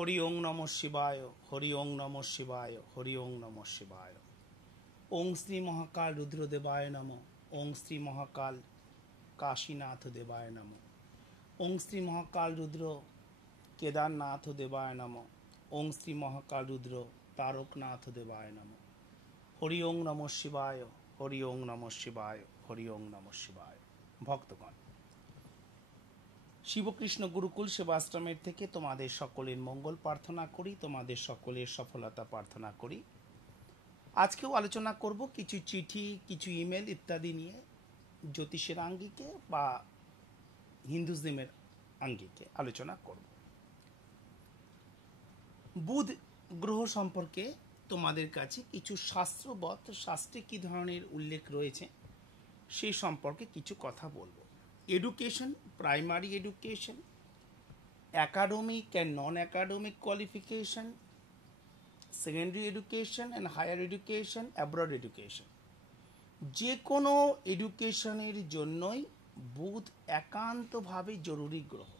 হরি ওং নমঃ শিবায়, হরি ওং নমঃ শিবায়, হরি ওং নমঃ শিবায়। ওং শ্রী মহাকাল রুদ্রদেবায় নমঃ। ওং শ্রী মহাকাল কাশীনাথ দেবায় নমঃ। ওং শ্রী মহাকাল রুদ্র কেদারনাথ দেবায় নমঃ। ওং শ্রী মহাকাল রুদ্র তারকনাথ দেবায় নমঃ। হরি ওং নমঃ শিবায়, হরি ওং নমঃ শিবায়, হরি ওং নমঃ শিবায়। ভক্তগণ, শিবকৃষ্ণ গুরুকুল সেবাশ্রমের থেকে তোমাদের সকলের মঙ্গল প্রার্থনা করি, তোমাদের সকলের সফলতা প্রার্থনা করি। আজকেও আলোচনা করব কিছু চিঠি, কিছু ইমেল ইত্যাদি নিয়ে, জ্যোতিষের আঙ্গিকে বা হিন্দুজমের আঙ্গিকে আলোচনা করব। বুধ গ্রহ সম্পর্কে তোমাদের কাছে কিছু শাস্ত্রে কী ধরনের উল্লেখ রয়েছে সেই সম্পর্কে কিছু কথা বলবো। Education, primary education, academic and non-academic qualification, secondary education and higher education, abroad education, যে কোনো এডুকেশনের জন্যই বুধ একান্তভাবে জরুরি গ্রহ।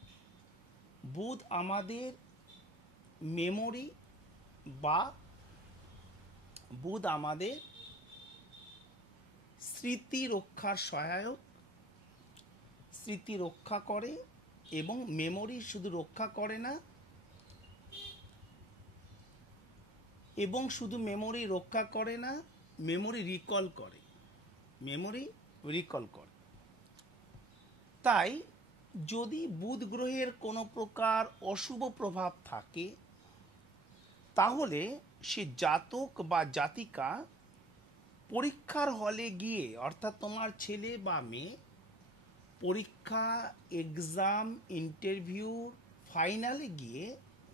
বুধ আমাদের মেমোরি বা বুধ আমাদের স্মৃতি রক্ষার সহায়ক, স্মৃতি রক্ষা করে এবং মেমোরি শুধু রক্ষা করে না, এবং শুধু মেমোরি রক্ষা করে না, মেমোরি রিকল করে, মেমোরি রিকল করে। তাই যদি বুধ গ্রহের কোনো প্রকার অশুভ প্রভাব থাকে তাহলে সে জাতক বা জাতিকা পরীক্ষার হলে গিয়ে, অর্থাৎ তোমার ছেলে বা মেয়ে পরীক্ষা, এক্সাম, ইন্টারভিউ, ফাইনালে গিয়ে,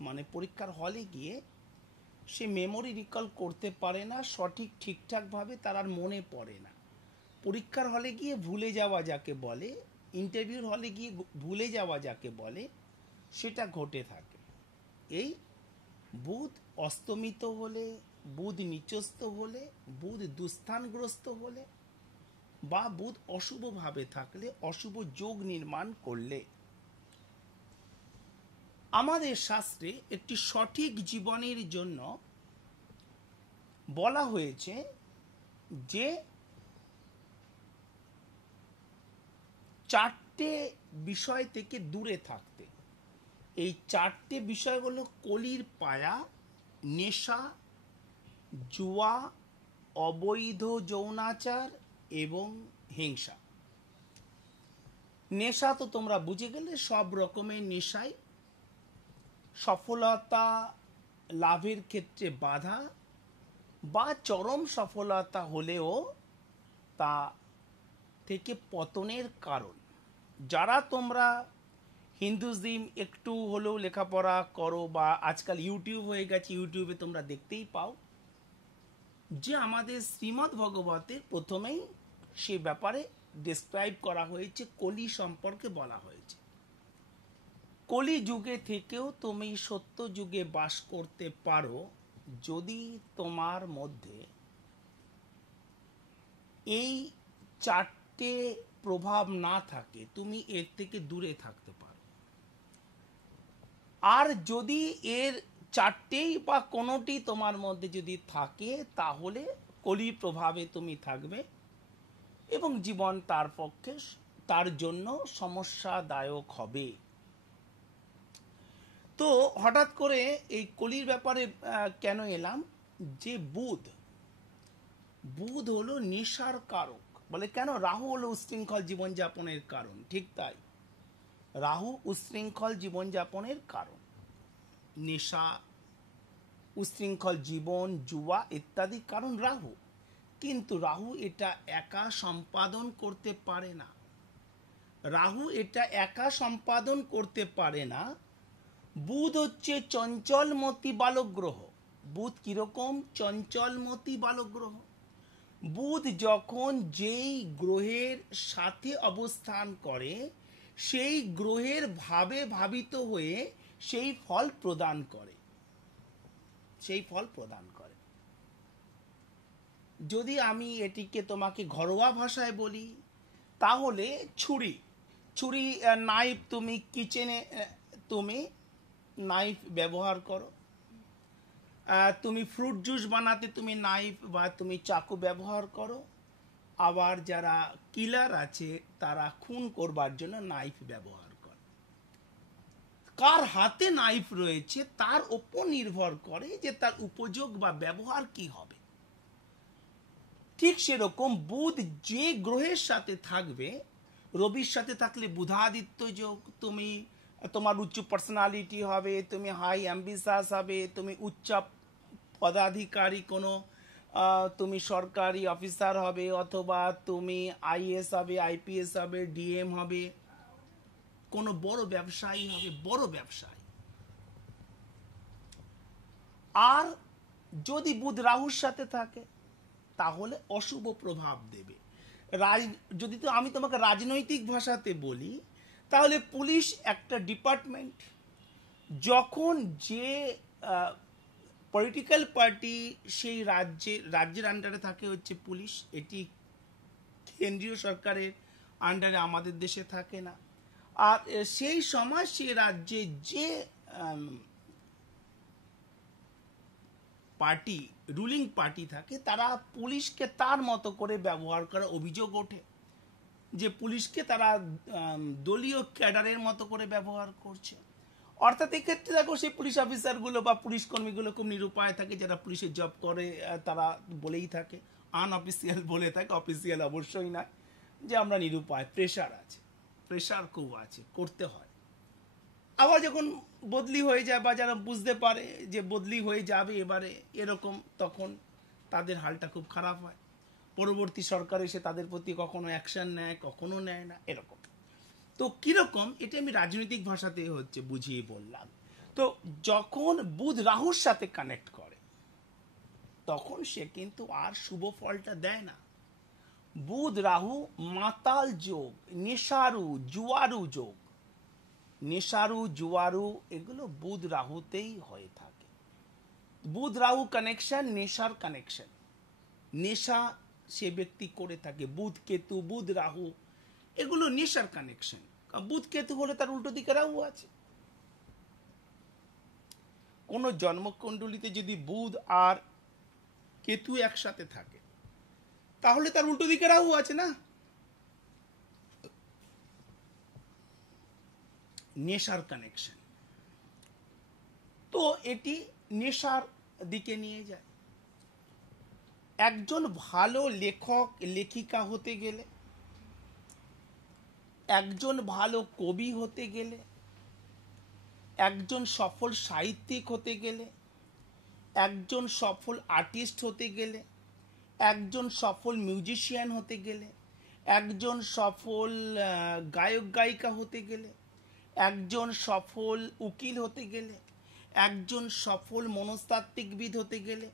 মানে পরীক্ষার হলে গিয়ে সে মেমোরি রিকল করতে পারে না, ঠিকঠাকভাবে তার আর মনে পড়ে না। পরীক্ষার হলে গিয়ে ভুলে যাওয়া যাকে বলে, ইন্টারভিউর হলে গিয়ে ভুলে যাওয়া যাকে বলে, সেটা ঘটে থাকে। এই বুধ অস্তমিত হলে, বুধ নিচস্থ হলে, বুধ দুস্থানগ্রস্ত হলে বা বুধ অশুভভাবে থাকলে, অশুভ যোগ নির্মাণ করলে, আমাদের শাস্ত্রে একটি সঠিক জীবনের জন্য বলা হয়েছে যে 4টে বিষয় থেকে দূরে থাকতে। এই 4টে বিষয় হলো কলির পায়া, নেশা, জুয়া, অবৈধ যৌনাচার এবং হিংসা। নেশা তো তোমরা বুঝে গেলে, সব রকমের নেশাই সফলতা লাভের ক্ষেত্রে বাধা বা চরম সফলতা হলেও তা থেকে পতনের কারণ। যারা তোমরা হিন্দুইজম একটু হলেও লেখাপড়া করো বা আজকাল ইউটিউব হয়ে গেছে, ইউটিউবে তোমরা দেখতেই পাও যে আমাদের শ্রীমদ্ ভগবতের প্রথমেই সে ব্যাপারে ডেসক্রাইব করা হয়েছে, কলি সম্পর্কে বলা হয়েছে। কলি যুগে থেকেও তুমি সত্য যুগে বাস করতে পারো যদি তোমার মধ্যে এই 4টে প্রভাব না থাকে, তুমি এর থেকে দূরে থাকতে পারো। আর যদি এর 4টেই বা কোনোটি তোমার মধ্যে যদি থাকে তাহলে কলির প্রভাবে তুমি থাকবে এবং জীবন তার জন্য সমস্যাদায়ক হবে। তো হঠাৎ করে এই কলির ব্যাপারে কেন এলাম, যে বুধ হলো নেশার কারক। বলে কেন? রাহু হলো উচ্ছৃঙ্খল জীবনযাপনের কারণ। ঠিক তাই, রাহু উচ্ছৃঙ্খল জীবনযাপনের কারণ। নেশা, উচ্ছৃঙ্খল জীবন, জুয়া ইত্যাদি কারণ রাহু। কিন্তু রাহু এটা একা সম্পাদন করতে পারে না। রাহু এটা একা সম্পাদন করতে পারে না। বুধ হচ্ছে চঞ্চলমতি বালক গ্রহ। বুধ কিরকম? চঞ্চলমতি বালক গ্রহ। বুধ যখন যেই গ্রহের সাথে অবস্থান করে সেই গ্রহের ভাবে ভাবিত হয়ে সেই ফল প্রদান করে, সেই ফল প্রদান করে। যদি আমি এটিকে তোমাকে ঘরোয়া ভাষায় বলি তাহলে ছুরি, নাইফ তুমি কিচেনে তুমি নাইফ ব্যবহার করো, তুমি ফ্রুট জুস বানাতে তুমি নাইফ বা তুমি চাকু ব্যবহার করো, আবার যারা কিলার আছে তারা খুন করবার জন্য নাইফ ব্যবহার করে। কার হাতে নাইফ রয়েছে তার উপর নির্ভর করে যে তার উপযোগ বা ব্যবহার কি হবে। ঠিক সেরকম বুধ যে গ্রহের সাথে থাকবে, রবির সাথে থাকলে বুধাদিত্য যোগ, তুমি তোমার উচ্চ পার্সোনালিটি হবে, তুমি হাই অ্যাম্বিশাস হবে, তুমি উচ্চ পদাধিকারী কোনো তুমি সরকারি অফিসার হবে, অথবা তুমি আইএস হবে, আইপিএস হবে, ডিএম হবে, কোনো বড় ব্যবসায়ী হবে, বড় ব্যবসায়ী। আর যদি বুধ রাহুর সাথে থাকে তাহলে অশুভ প্রভাব দেবে। যদি তো আমি তোমাকে রাজনৈতিক ভাষাতে বলি, তাহলে পুলিশ একটা ডিপার্টমেন্ট। যখন যে পলিটিক্যাল পার্টি সেই রাজ্যের আন্ডারে থাকে হচ্ছে পুলিশ, এটি কেন্দ্রীয় সরকারের আন্ডারে আমাদের দেশে থাকে না। আর সেই সময় সে রাজ্যে যে পার্টি রুলিং পার্টি থাকে তারা পুলিশকে তার মতো করে ব্যবহার করার অভিযোগ ওঠে, যে পুলিশকে তারা দলীয় ক্যাডারের মতো করে ব্যবহার করছে। অর্থাৎ এক্ষেত্রে দেখো সেই পুলিশ অফিসারগুলো বা পুলিশ কর্মীগুলো খুব নিরুপায় থাকে, যারা পুলিশের জব করে তারা বলেই থাকে, আনঅফিসিয়াল বলে থাকে, অফিসিয়াল অবশ্যই নয়, যে আমরা নিরুপায়, প্রেশার আছে, প্রেশার খুব আছে, করতে হয়। আবার যখন বদলি হয়ে যায় বা যারা বুঝতে পারে যে বদলি হয়ে যাবে এবারে এরকম, তখন তাদের হালটা খুব খারাপ হয়। পরবর্তী সরকার এসে তাদের প্রতি কখনো অ্যাকশন নেয়, কখনো নেয় না, এরকম। তো কিরকম, এটা আমি রাজনৈতিক ভাষাতে হচ্ছে বুঝিয়ে বললাম। তো যখন বুধ রাহুর সাথে কানেক্ট করে তখন সে কিন্তু আর শুভ ফলটা দেয় না। বুধ রাহু মাতাল যোগ, নেশারু জুয়ারু যোগ, নেশারু জুয়ারু এগুলো বুধ রাহুতেই হয়ে থাকে। বুধ রাহু কানেকশন নেশার কানেকশন, নেশা সে ব্যক্তি করে থাকে। বুধ কেতু, বুধ রাহু এগুলো নেশার কানেকশন। বুধ কেতু হলে তার উল্টো দিকে রাহু আছে। কোন জন্মকুণ্ডলিতে যদি বুধ আর কেতু একসাথে থাকে তাহলে তার উল্টো দিকে রাহু আছে না, নেশার কানেকশন। তো এটি নেশার দিকে নিয়ে যায়। একজন ভালো লেখক লেখিকা হতে গেলে, একজন ভালো কবি হতে গেলে, একজন সফল সাহিত্যিক হতে গেলে, একজন সফল আর্টিস্ট হতে গেলে, একজন সফল মিউজিশিয়ান হতে গেলে, একজন সফল গায়ক গায়িকা হতে গেলে, একজন সফল উকিল হতে গেলে, একজন সফল মনস্তাত্ত্বিকবিদ হতে গেলে,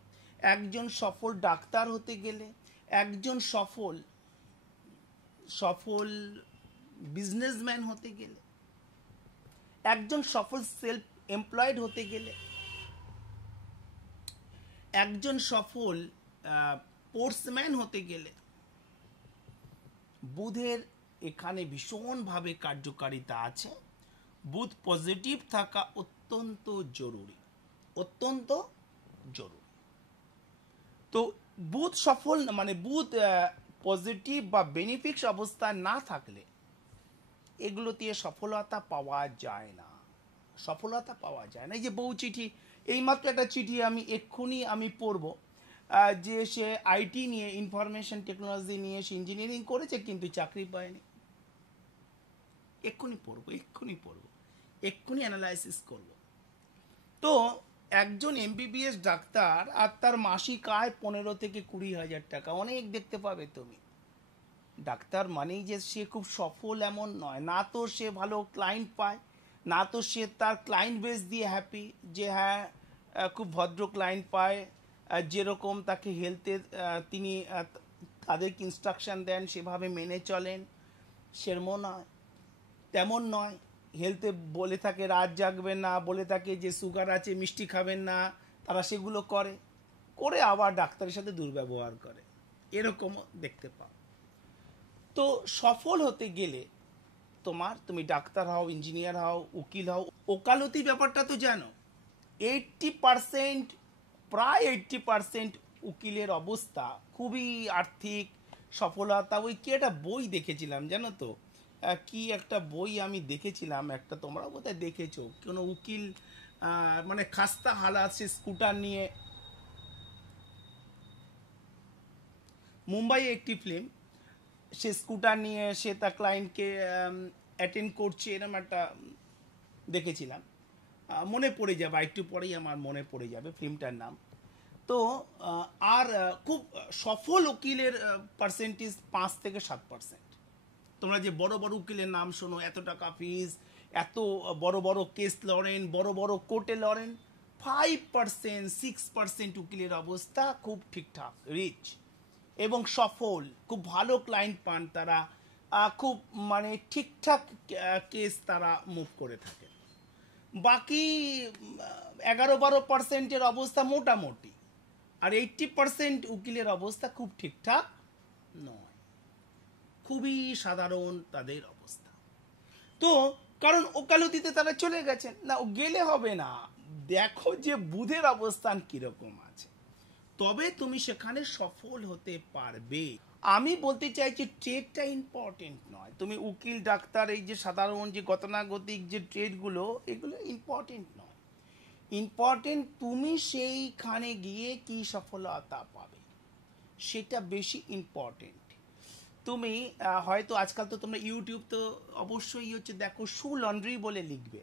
একজন সফল ডাক্তার হতে গেলে, একজন সফল সফল বিজনেসম্যান হতে গেলে, একজন সফল সেলফ এমপ্লয়েড হতে গেলে, একজন সফল স্পোর্টসম্যান হতে গেলে বুধের এখানে ভীষণভাবে কার্যকারিতা আছে। বুধ পজিটিভ থাকা অত্যন্ত জরুরি, অত্যন্ত জরুরি। তো বুধ সফল মানে বুধ পজিটিভ বা বেনিফিক্স অবস্থায় না থাকলে এগুলো দিয়ে সফলতা পাওয়া যায় না, সফলতা পাওয়া যায় না। এই যে বউ চিঠি, এইমাত্র একটা চিঠি এক্ষুনি আমি পড়বো, যে সে আইটি নিয়ে, ইনফরমেশন টেকনোলজি নিয়ে সে ইঞ্জিনিয়ারিং করেছে কিন্তু চাকরি পায়নি। এক্ষুনি পড়বো, এক্ষুনি অ্যানালাইসিস করব। তো একজন এমবিবিএস ডাক্তার আর তার মাসিক আয় 15 থেকে 20,000 টাকা, অনেক দেখতে পাবে তুমি। ডাক্তার মানেই যে সে খুব সফল এমন নয়, না তো সে ভালো ক্লায়েন্ট পায়, না তো সে তার ক্লায়েন্ট বেস দিয়ে হ্যাপি, যে হ্যাঁ খুব ভদ্র ক্লায়েন্ট পায়, যেরকম তাকে হেলথে তিনি তাদেরকে ইনস্ট্রাকশন দেন সেভাবে মেনে চলেন, সেরকম নয়, তেমন নয়। হেলথে বলে থাকে রাত জাগবেন না, বলে থাকে যে সুগার আছে মিষ্টি খাবেন না, তারা সেগুলো করে করে আবার ডাক্তারের সাথে দুর্ব্যবহার করে, এরকমও দেখতে পাও। তো সফল হতে গেলে তোমার, তুমি ডাক্তার হও, ইঞ্জিনিয়ার হও, উকিল হও, ওকালতি ব্যাপারটা তো জানো। 80%, প্রায় 80% উকিলের অবস্থা খুবই আর্থিক সফলতা। ওই কি একটা বই দেখেছিলাম জানো তো, কি একটা বই আমি দেখেছিলাম, একটা তোমরা বোধহয় দেখেছো, কোনো উকিল মানে খাস্তা হালাত, সে স্কুটার নিয়ে, মুম্বাইয়ে একটি ফিল্ম, সে স্কুটার নিয়ে সে তার ক্লায়েন্টকে অ্যাটেন্ড করছে, এরকম একটা দেখেছিলাম। মনে পড়ে যাবে, একটু পরেই আমার মনে পড়ে যাবে ফিল্মটার নাম। তো আর খুব সফল উকিলের পার্সেন্টেজ 5 থেকে 7%। তোমরা যে বড় বড় উকিলের নাম শোনো, এত টাকা ফিস, এত বড় বড় কেস লড়েন, বড় বড় কোর্টে লড়েন, 5%, 6% উকিলের অবস্থা খুব ঠিকঠাক, রিচ এবং সফল, খুব ভালো ক্লায়েন্ট পান তারা, খুব মানে ঠিকঠাক কেস তারা মুভ করে থাকে। বাকি 11-12%-এর অবস্থা মোটামুটি, আর 80% উকিলের অবস্থা খুব ঠিকঠাক নয়, খুবই সাধারণ তাদের অবস্থা। তো কারণ ওকালতিতে তারা চলে গেছেন না, গেলে হবে না, দেখো যে বুধের অবস্থান কিরকম আছে, তবে তুমি সেখানে সফল হতে পারবে। আমি বলতে চাইছি ট্রেডটা ইম্পর্টেন্ট নয়, তুমি উকিল ডাক্তার এই যে সাধারণ যে গতানুগতিক যে ট্রেডগুলো, এগুলো ইম্পর্টেন্ট নয়। ইম্পর্টেন্ট তুমি সেইখানে গিয়ে কি সফলতা পাবে, সেটা বেশি ইম্পর্টেন্ট। তুমি হয়তো আজকাল তো তোমরা ইউটিউব তো অবশ্যই হচ্ছে দেখো, শু লন্ড্রি বলে লিখবে,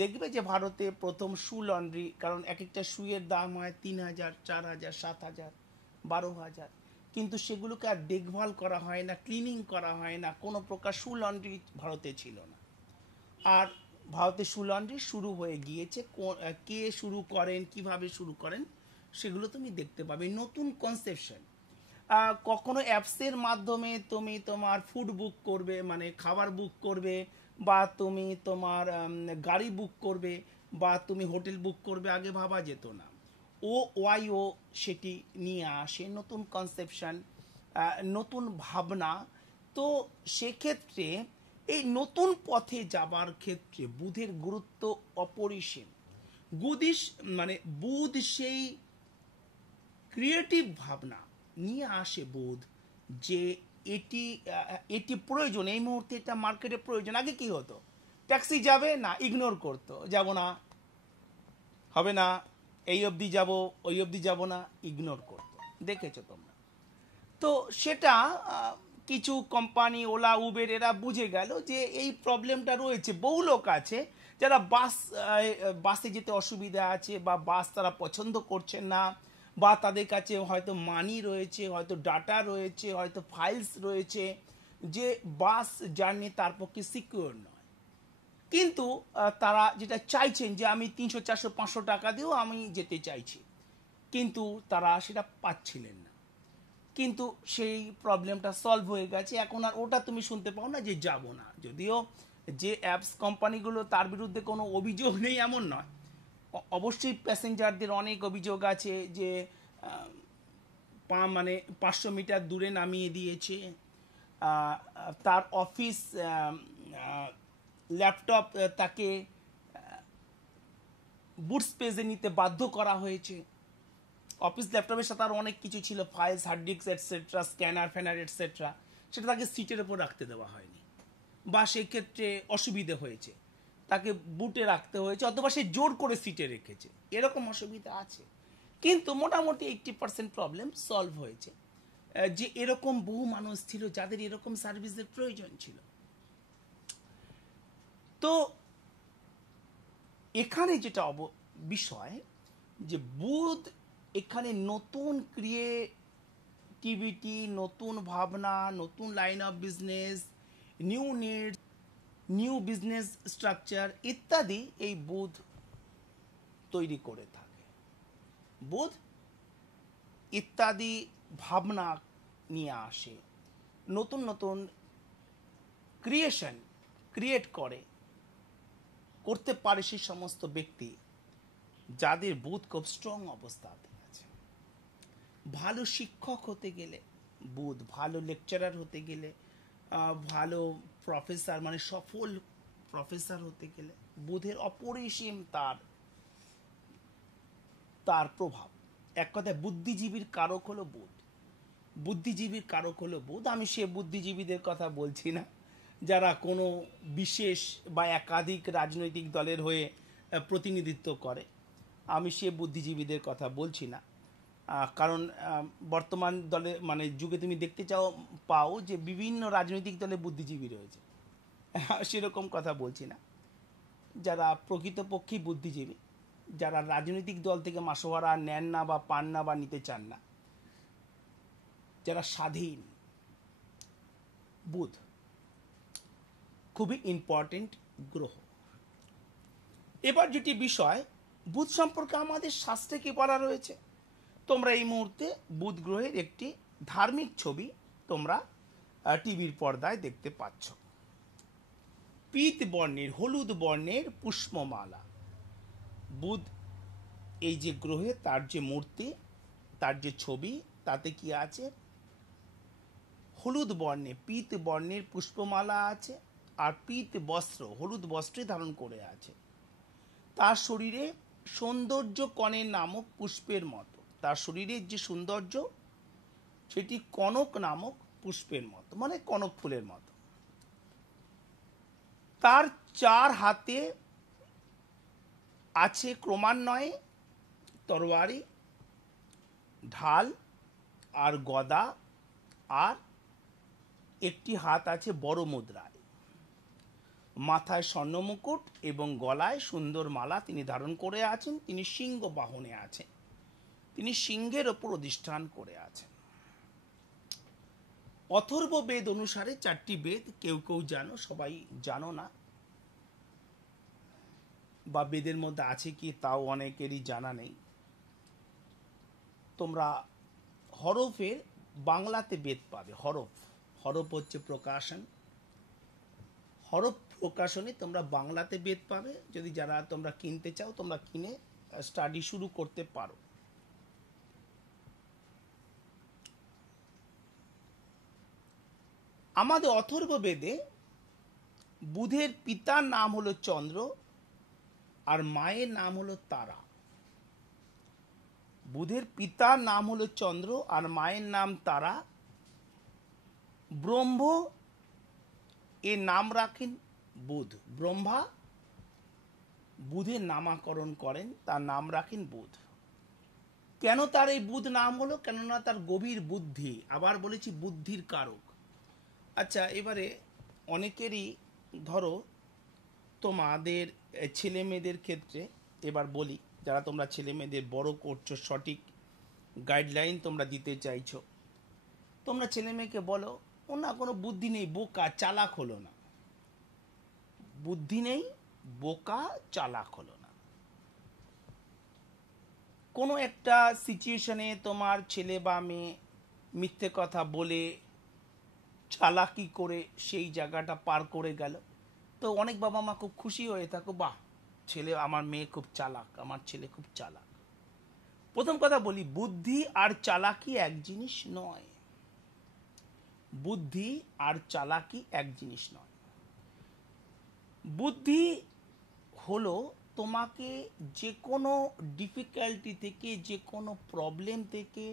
দেখবে যে ভারতে প্রথম শু লন্ড্রি, কারণ এক একটা শুয়ের দাম হয় 3,000, 4,000, 7,000, 12,000, কিন্তু সেগুলোকে আর দেখভাল করা হয় না, ক্লিনিং করা হয় না, কোনো প্রকার শু লন্ড্রি ভারতে ছিল না। আর ভারতে শু লন্ড্রি শুরু হয়ে গিয়েছে, কে শুরু করেন, কিভাবে শুরু করেন, সেগুলো তুমি দেখতে পাবে। নতুন কনসেপশন, কখনো অ্যাপসের মাধ্যমে তুমি তোমার ফুড বুক করবে, মানে খাবার বুক করবে, বা তুমি তোমার গাড়ি বুক করবে, বা তুমি হোটেল বুক করবে, আগে ভাবা যেত না। ওআইও সেটি নিয়ে আসে, নতুন কনসেপশন, নতুন ভাবনা। তো সেক্ষেত্রে এই নতুন পথে যাবার ক্ষেত্রে বুধের গুরুত্ব অপরিসীম। বুধিস মানে বুধ সেই ক্রিয়েটিভ ভাবনা নিয়ে আসে বুধ, যে এটি এটি প্রয়োজন, এই মুহূর্তে এটা মার্কেটে প্রয়োজন। আগে কি হতো, ট্যাক্সি যাবে না, ইগনোর করতো, যাব না, হবে না, এই অবধি যাব, ওই অবধি যাব না, ইগনোর করতো, দেখেছো তোমরা। তো সেটা কিছু কোম্পানি, ওলা, উবের, এরা বুঝে গেল যে এই প্রবলেমটা রয়েছে। বহু লোক আছে যারা বাসে যেতে অসুবিধা আছে, বা বাস তারা পছন্দ করছেন না, বা তাদের কাছে হয়তো মানি রয়েছে, হয়তো ডাটা রয়েছে, হয়তো ফাইলস রয়েছে, যে বাস জার্নি তার পক্ষে সিকিউর নয়। কিন্তু তারা যেটা চাইছেন যে আমি 300, 400, 500 টাকা দিয়েও আমি যেতে চাইছি, কিন্তু তারা সেটা পাচ্ছিলেন না। কিন্তু সেই প্রবলেমটা সলভ হয়ে গেছে, এখন আর ওটা তুমি শুনতে পাও না যে যাব না। যদিও যে অ্যাপস কোম্পানিগুলো, তার বিরুদ্ধে কোনো অভিযোগ নেই এমন নয়, অবশ্যই প্যাসেঞ্জারদের অনেক অভিযোগ আছে যে মানে 500 মিটার দূরে নামিয়ে দিয়েছে, তার অফিস ল্যাপটপ তাকে বুট স্পেসে নিতে বাধ্য করা হয়েছে। অফিস ল্যাপটপের সাথে আরও অনেক কিছু ছিল, files, hard disk etcetera, scanner ফ্যানার এটসেট্রা, সেটা তাকে সিটের ওপর রাখতে দেওয়া হয়নি, বা সেক্ষেত্রে অসুবিধে হয়েছে, তাকে বুটে রাখতে হয়েছে, অথবা সে জোর করে সিটে রেখেছে, এরকম অসুবিধা আছে। কিন্তু মোটামুটি 80% প্রবলেম সলভ হয়েছে। যে এরকম বহু মানুষ ছিল যাদের এরকম সার্ভিসের প্রয়োজন ছিল। তো এখানে যেটা বিষয়, যে বুধ এখানে নতুন ক্রিয়েটিভিটি, নতুন ভাবনা, নতুন line of business, new needs, new business structure ইত্যাদি এই বুধ তৈরি করে থাকে। বুধ ইত্যাদি ভাবনা নিয়ে আসে, নতুন নতুন ক্রিয়েট করতে পারে সেই সমস্ত ব্যক্তি যাদের বুধ খুব স্ট্রং অবস্থাতে আছে। ভালো শিক্ষক হতে গেলে বুধ, ভালো লেকচারার হতে গেলে ভালো প্রফেসর মানে সফল প্রফেসর হতে গেলে বুধের অপরিসীম তার প্রভাব। এক কথায় বুদ্ধিজীবীর কারক হলো বুধ। বুদ্ধিজীবীর কারক হলো বুধ। আমি সে বুদ্ধিজীবীদের কথা বলছি না যারা কোনো বিশেষ বা একাধিক রাজনৈতিক দলের হয়ে প্রতিনিধিত্ব করে। আমি সে বুদ্ধিজীবীদের কথা বলছি না, কারণ বর্তমান দলে মানে যুগে তুমি দেখতে পাও যে বিভিন্ন রাজনৈতিক দলে বুদ্ধিজীবী রয়েছে। সেরকম কথা বলছি না। যারা প্রকৃতপক্ষেই বুদ্ধিজীবী, যারা রাজনৈতিক দল থেকে মাসোহারা নেন না বা পান না বা নিতে চান না, যারা স্বাধীন, বুধ খুবই ইম্পর্টেন্ট গ্রহ। এবার যেটি বিষয়, বুধ সম্পর্কে আমাদের শাস্ত্রে কি বলা রয়েছে। তোমরা এই মুহূর্তে বুধ গ্রহের একটি ধার্মিক ছবি তোমরা টিভির পর্দায় দেখতে পাচ্ছ। পীত বর্ণের, হলুদ বর্ণের পুষ্পমালা। বুধ এই যে গ্রহে, তার যে মূর্তি, তার যে ছবি, তাতে কি আছে, হলুদ বর্ণে পীত বর্ণের পুষ্পমালা আছে, আর পীত বস্ত্র, হলুদ বস্ত্রে ধারণ করে আছে। তার শরীরে সৌন্দর্য কণের নামক পুষ্পের মতো, তার শরীরের যে সৌন্দর্য সেটি কনক নামক পুষ্পের মতো, মানে কনক ফুলের মতো। তার 4 হাতে আছে ক্রমান্বয়ে তরবারি, ঢাল আর গদা, আর একটি হাত আছে বড় মুদ্রায়। মাথায় স্বর্ণমুকুট এবং গলায় সুন্দর মালা তিনি ধারণ করে আছেন। তিনি সিংহ বাহনে আছেন, তিনি সিংহের ওপর অধিষ্ঠান করে আছেন। অথর্ব বেদ অনুসারে 4টি বেদ, কেউ কেউ জানো, সবাই জানো না, বা বেদের মধ্যে আছে কি তাও অনেকেরই জানা নেই। তোমরা হরফের বাংলাতে বেদ পাবে। হরফ হচ্ছে প্রকাশন। হরফ প্রকাশনে তোমরা বাংলাতে বেদ পাবে। যদি যারা তোমরা কিনতে চাও, তোমরা কিনে স্টাডি শুরু করতে পারো। আমাদের অথর্ব বেদে বুধের পিতার নাম হলো চন্দ্র, আর মায়ের নাম হলো তারা। বুধের পিতার নাম হলো চন্দ্র আর মায়ের নাম তারা। ব্রহ্ম এর নাম রাখেন বুধ। ব্রহ্মা বুধের নামকরণ করেন, তার নাম রাখেন বুধ। কেন তার এই বুধ নাম হলো? কেননা তার গভীর বুদ্ধি। আবার বলেছি বুদ্ধির কারক। আচ্ছা, এবারে অনেকেরই ধরো তোমাদের ছেলে মেয়েদের ক্ষেত্রে এবার বলি, যারা তোমরা ছেলে মেয়েদের বড় করছো, সঠিক গাইডলাইন তোমরা দিতে চাইছো, তোমরা ছেলে মেয়েকে বলো ও না কোনো বুদ্ধি নেই, বোকা চালাক হলো না। বুদ্ধি নেই, বোকা চালাক হলো না। কোনো একটা সিচুয়েশনে তোমার ছেলে বা মেয়ে মিথ্যে কথা বলে চালাকি করে সেই জায়গাটা পার করে গেল, তো অনেক বাবা মা খুব খুশি হয়ে থাকো, বাহ ছেলে, আমার মেয়ে খুব চালাক, আমার ছেলে খুব চালাক। প্রথম কথা বলি, বুদ্ধি আর চালাকি এক জিনিস নয়। বুদ্ধি আর চালাকি এক জিনিস নয়। বুদ্ধি হলো তোমাকে যে কোনো ডিফিকাল্টি থেকে, যে কোনো প্রবলেম থেকে,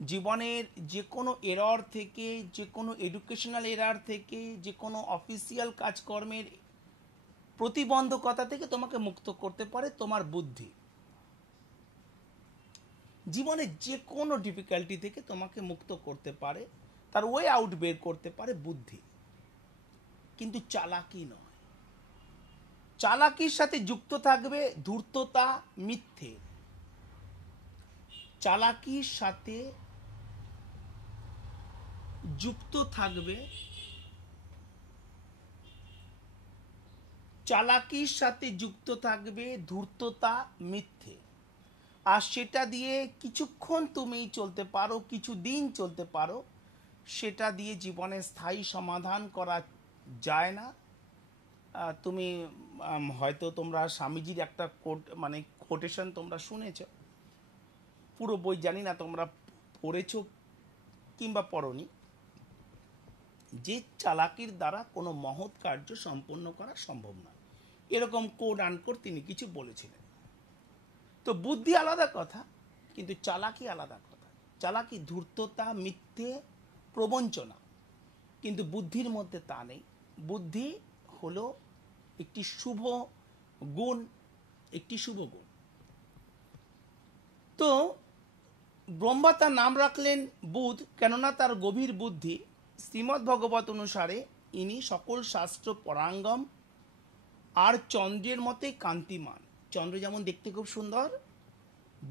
জীবনের যে কোনো এরর থেকে, যে কোনো এডুকেশনাল এরর থেকে, যে কোনো অফিসিয়াল কাজকর্মের প্রতিবন্ধকতা থেকে তোমাকে মুক্ত করতে পারে তোমার বুদ্ধি। জীবনে যে কোনো ডিফিকাল্টি থেকে তোমাকে মুক্ত করতে পারে, তার ওয়ে আউট বের করতে পারে বুদ্ধি, কিন্তু চালাকি নয়। চালাকির সাথে যুক্ত থাকবে ধূর্ততা, মিথ্যে। চালাকির সাথে যুক্ত থাকবে, চালাকির সাথে যুক্ত থাকবে ধূর্ততা, মিথ্যে। আর সেটা দিয়ে কিছুক্ষণ তুমি চলতে পারো, কিছু দিন চলতে পারো, সেটা দিয়ে জীবনে স্থায়ী সমাধান করা যায় না। তুমি হয়তো তোমরা স্বামীজির একটা কোটেশন তোমরা শুনেছ, পুরো বই জানি না তোমরা পড়েছো কিংবা পড়নি। যে চালাকির দ্বারা কোনো মহৎ কার্য সম্পন্ন করা সম্ভব নয়, এরকম কোড আনকোড তিনি কিছু বলেছিলেন। তো বুদ্ধি আলাদা কথা, কিন্তু চালাকি আলাদা কথা। চালাকি ধূর্ততা, মিথ্যে, প্রবঞ্চনা, কিন্তু বুদ্ধির মধ্যে তা নেই। বুদ্ধি হলো একটি শুভ গুণ, একটি শুভ গুণ। তো ব্রহ্মা তার নাম রাখলেন বুধ, কেননা তার গভীর বুদ্ধি। শ্রীমদ্ ভগবত অনুসারে ইনি সকল শাস্ত্র পরাঙ্গম আর চন্দ্রের মতে কান্তিমান। চন্দ্র যেমন দেখতে খুব সুন্দর,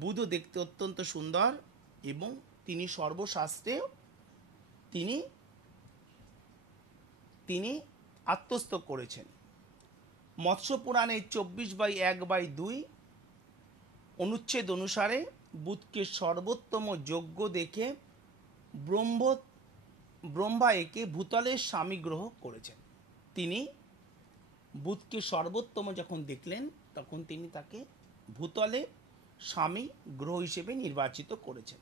বুধও দেখতে অত্যন্ত সুন্দর, এবং তিনি সর্বশাস্ত্রেও তিনি আত্মস্থ করেছেন। মৎস্য পুরাণে 24/1/2 অনুচ্ছেদ অনুসারে বুধকে সর্বোত্তম যোগ্য দেখে ব্রহ্মা একে ভূতলের স্বামী গ্রহ করেছেন। তিনি বুধকে সর্বোত্তম যখন দেখলেন, তখন তিনি তাকে ভূতলে স্বামী গ্রহ হিসেবে নির্বাচিত করেছেন।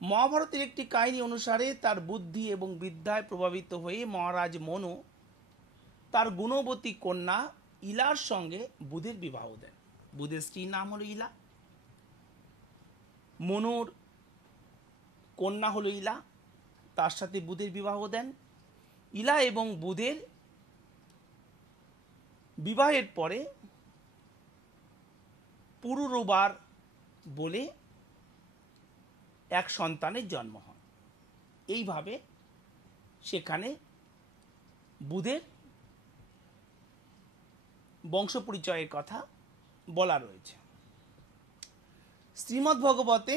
মহাভারতের একটি কাহিনী অনুসারে তার বুদ্ধি এবং বিদ্যায় প্রভাবিত হয়ে মহারাজ মনু তার গুণবতী কন্যা ইলার সঙ্গে বুধের বিবাহ দেন। বুধের স্ত্রীর নাম হলো ইলা, মনুর কন্যা হলো ইলা, তার সাথে বুধের বিবাহ দেন। ইলা এবং বুধের বিবাহের পরে পুরুরবার বলে এক সন্তানের জন্ম হয়। এইভাবে সেখানে বুধের বংশ পরিচয়ের কথা বলা রয়েছে। শ্রীমদ্ ভগবতে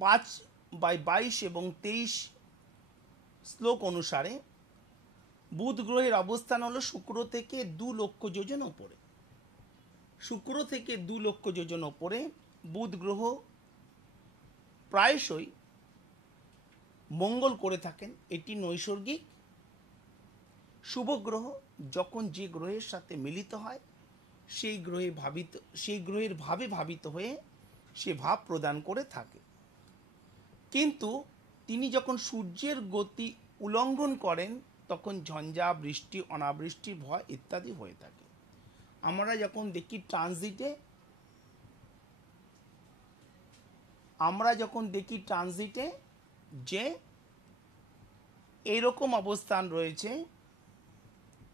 5/22 এবং 23 শ্লোক অনুসারে বুধ গ্রহের অবস্থান হলো শুক্র থেকে 2 লক্ষ যোজন ওপরে। শুক্র থেকে 2 লক্ষ যোজন ওপরে বুধ গ্রহ প্রায়শই মঙ্গল করে থাকেন। এটি নৈসর্গিক শুভ গ্রহ। যখন যে গ্রহের সাথে মিলিত হয়, সেই গ্রহের ভাবে ভাবিত হয়ে সে ভাব প্রদান করে থাকে। কিন্তু তিনি যখন সূর্যের গতি উল্লঙ্ঘন করেন, তখন ঝঞ্ঝা, বৃষ্টি, অনাবৃষ্টির ভয় ইত্যাদি হয়ে থাকে। আমরা যখন দেখি ট্রানজিটে যে এইরকম অবস্থান রয়েছে,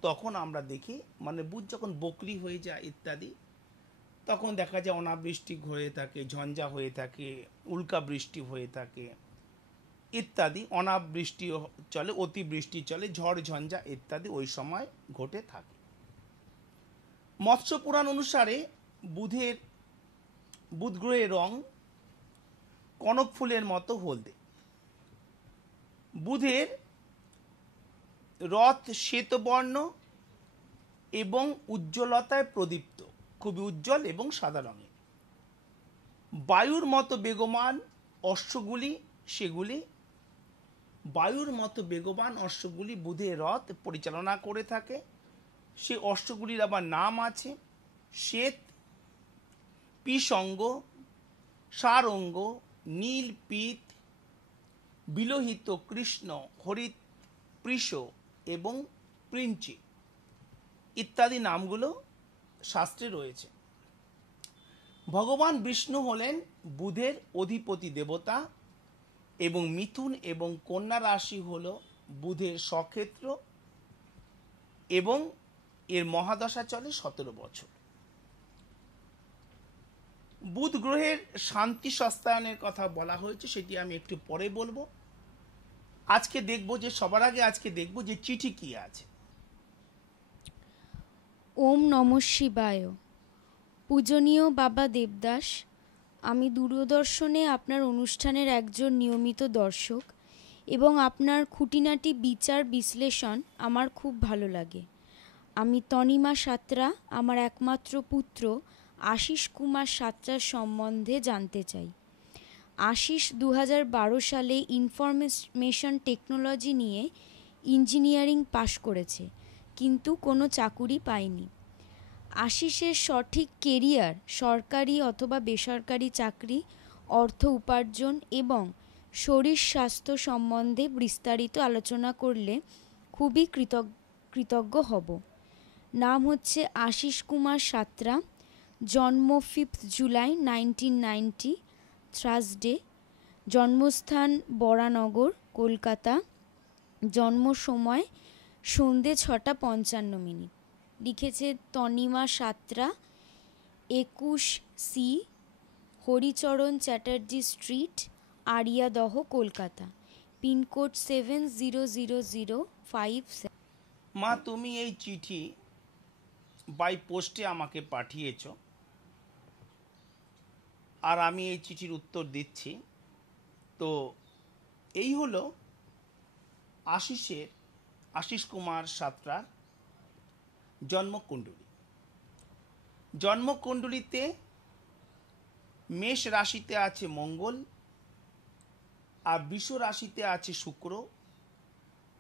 তখন আমরা দেখি মানে বুধ যখন বকরি হয়ে যায় ইত্যাদি, তখন দেখা যায় অনাবৃষ্টি হয়ে থাকে, ঝঞ্ঝা হয়ে থাকে, উল্কা বৃষ্টি হয়ে থাকে ইত্যাদি। অনাবৃষ্টি চলে, অতিবৃষ্টি চলে, ঝড় ঝঞ্ঝা ইত্যাদি ওই সময় ঘটে থাকে। মৎস্য পুরাণ অনুসারে বুধ গ্রহের রং কনক ফুলের মতো হলদে। বুধের রথ শ্বেতবর্ণ এবং উজ্জ্বলতায় প্রদীপ্ত, খুবই উজ্জ্বল এবং সাদা রঙের। বায়ুর মতো বেগবান অশ্বগুলি বুধের রথ পরিচালনা করে থাকে। সে অশ্বগুলির আবার নাম আছে: শ্বেত, পিসঙ্গ, সারঙ্গ, নীল, পীত, বিলোহিত, কৃষ্ণ, হরিত, পৃষ এবং প্রিঞ্চি ইত্যাদি নামগুলো শাস্ত্রে রয়েছে। ভগবান বিষ্ণু হলেন বুধের অধিপতি দেবতা, এবং মিথুন এবং কন্যা রাশি হল বুধের স্বক্ষেত্র, এবং এর মহাদশা চলে 17 বছর। বুধ গ্রহের শান্তি সস্তায়নের কথা বলা হয়েছে, সেটি আমি একটু পরে বলবো। সবার আগে আজকে দেখব যে চিঠি কি আছে। ওম নমঃ শিবায়। পূজনীয় বাবা দেবদাস, আমি দূরদর্শনে আপনার অনুষ্ঠানের একজন নিয়মিত দর্শক, এবং আপনার খুঁটিনাটি বিচার বিশ্লেষণ আমার খুব ভালো লাগে। আমি তনিমা সাঁতরা আমার একমাত্র পুত্র আশিস কুমার সাঁতরার সম্বন্ধে জানতে চাই। আশিস 2012 সালে ইনফরমেশন টেকনোলজি নিয়ে ইঞ্জিনিয়ারিং পাশ করেছে, কিন্তু কোনো চাকুরি পায়নি। আশিসের সঠিক কেরিয়ার সরকারি অথবা বেসরকারি চাকরি, অর্থ উপার্জন এবং শরীর স্বাস্থ্য সম্বন্ধে বিস্তারিত আলোচনা করলে খুবই কৃতজ্ঞ হব। নাম হচ্ছে আশিস কুমার সাঁতরা, জন্ম 5 জুলাই 1990, থার্সডে, জন্মস্থান বরানগর, কলকাতা, জন্ম সময় সন্ধে 6:55। লিখেছে Tanima Santra, 21C Haricharan Chatterjee street, Ariadaha, Kolkata, pin code 700057। মা, তুমি এই চিঠি বাই পোস্টে আমাকে পাঠিয়েছ, আর আমি এই চিঠির উত্তর দিচ্ছি। তো এই হলো আশিস কুমার সাঁতরার জন্মকুণ্ডলী। জন্মকুণ্ডলীতে মেষ রাশিতে আছে মঙ্গল, আর বৃষ রাশিতে আছে শুক্র,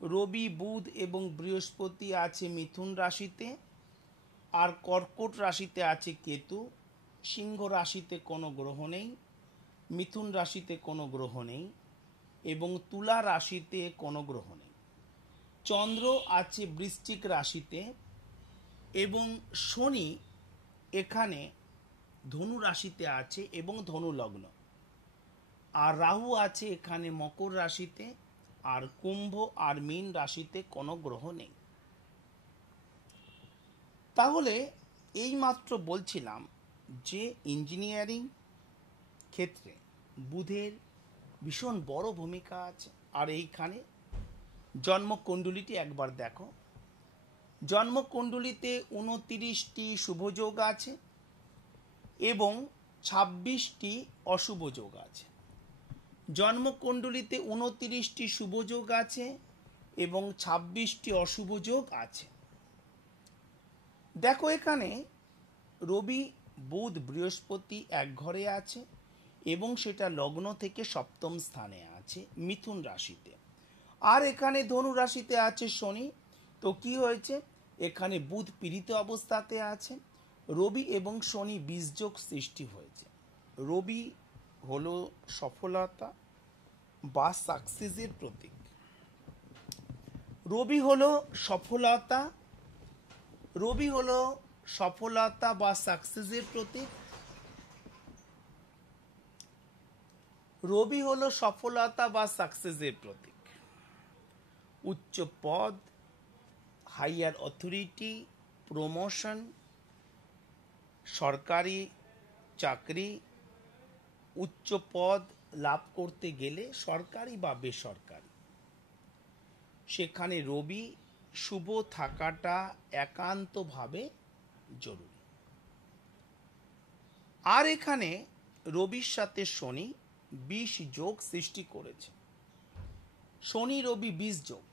রবি বুধ এবং বৃহস্পতি আছে মিথুন রাশিতে, আর কর্কট রাশিতে আছে কেতু, সিংহ রাশিতে কোনো গ্রহ নেই, মিথুন রাশিতে কোনো গ্রহ নেই, এবং তুলা রাশিতে কোনো গ্রহ নেই। চন্দ্র আছে বৃশ্চিক রাশিতে, এবং শনি এখানে ধনু রাশিতে আছে এবং ধনু লগ্ন, আর রাহু আছে এখানে মকর রাশিতে, আর কুম্ভ আর মীন রাশিতে কোনো গ্রহ নেই। তাহলে এইমাত্র বলছিলাম যে ইঞ্জিনিয়ারিং ক্ষেত্রে বুধের ভীষণ বড় ভূমিকা আছে। আর এইখানে জন্মকুণ্ডলীটি একবার দেখো। জন্মকুণ্ডলীতে 29টি শুভযোগ আছে এবং 26টি অশুভ যোগ আছে। জন্মকুণ্ডলীতে 29টি শুভযোগ আছে এবং 26টি অশুভ যোগ আছে। দেখো, এখানে রবি বুধ বৃহস্পতি এক ঘরে আছে এবং সেটা লগ্ন থেকে সপ্তম স্থানে আছে মিথুন রাশিতে। আর এখানে ধনু রাশিতে আছে শনি। তো কি হয়েছে, এখানে বুধ পীড়িত অবস্থাতে আছে, রবি এবং শনি বীজযোগ সৃষ্টি হয়েছে। রবি হলো সফলতা বা সাকসেসের প্রতীক। রবি হলো সফলতা বা সাকসেসের প্রতীক। রবি হলো সফলতা বা সাকসেসের প্রতীক। উচ্চ পদ, হাইয়ার অথরিটি, প্রমোশন, সরকারি চাকরি, উচ্চ পদ লাভ করতে গেলে সরকারি বা বেসরকারি, সেখানে রবি শুভ থাকাটা একান্তভাবে জরুরি। আর এখানে রবির সাথে শনি 20 যোগ সৃষ্টি করেছে। শনি রবি 20 যোগ,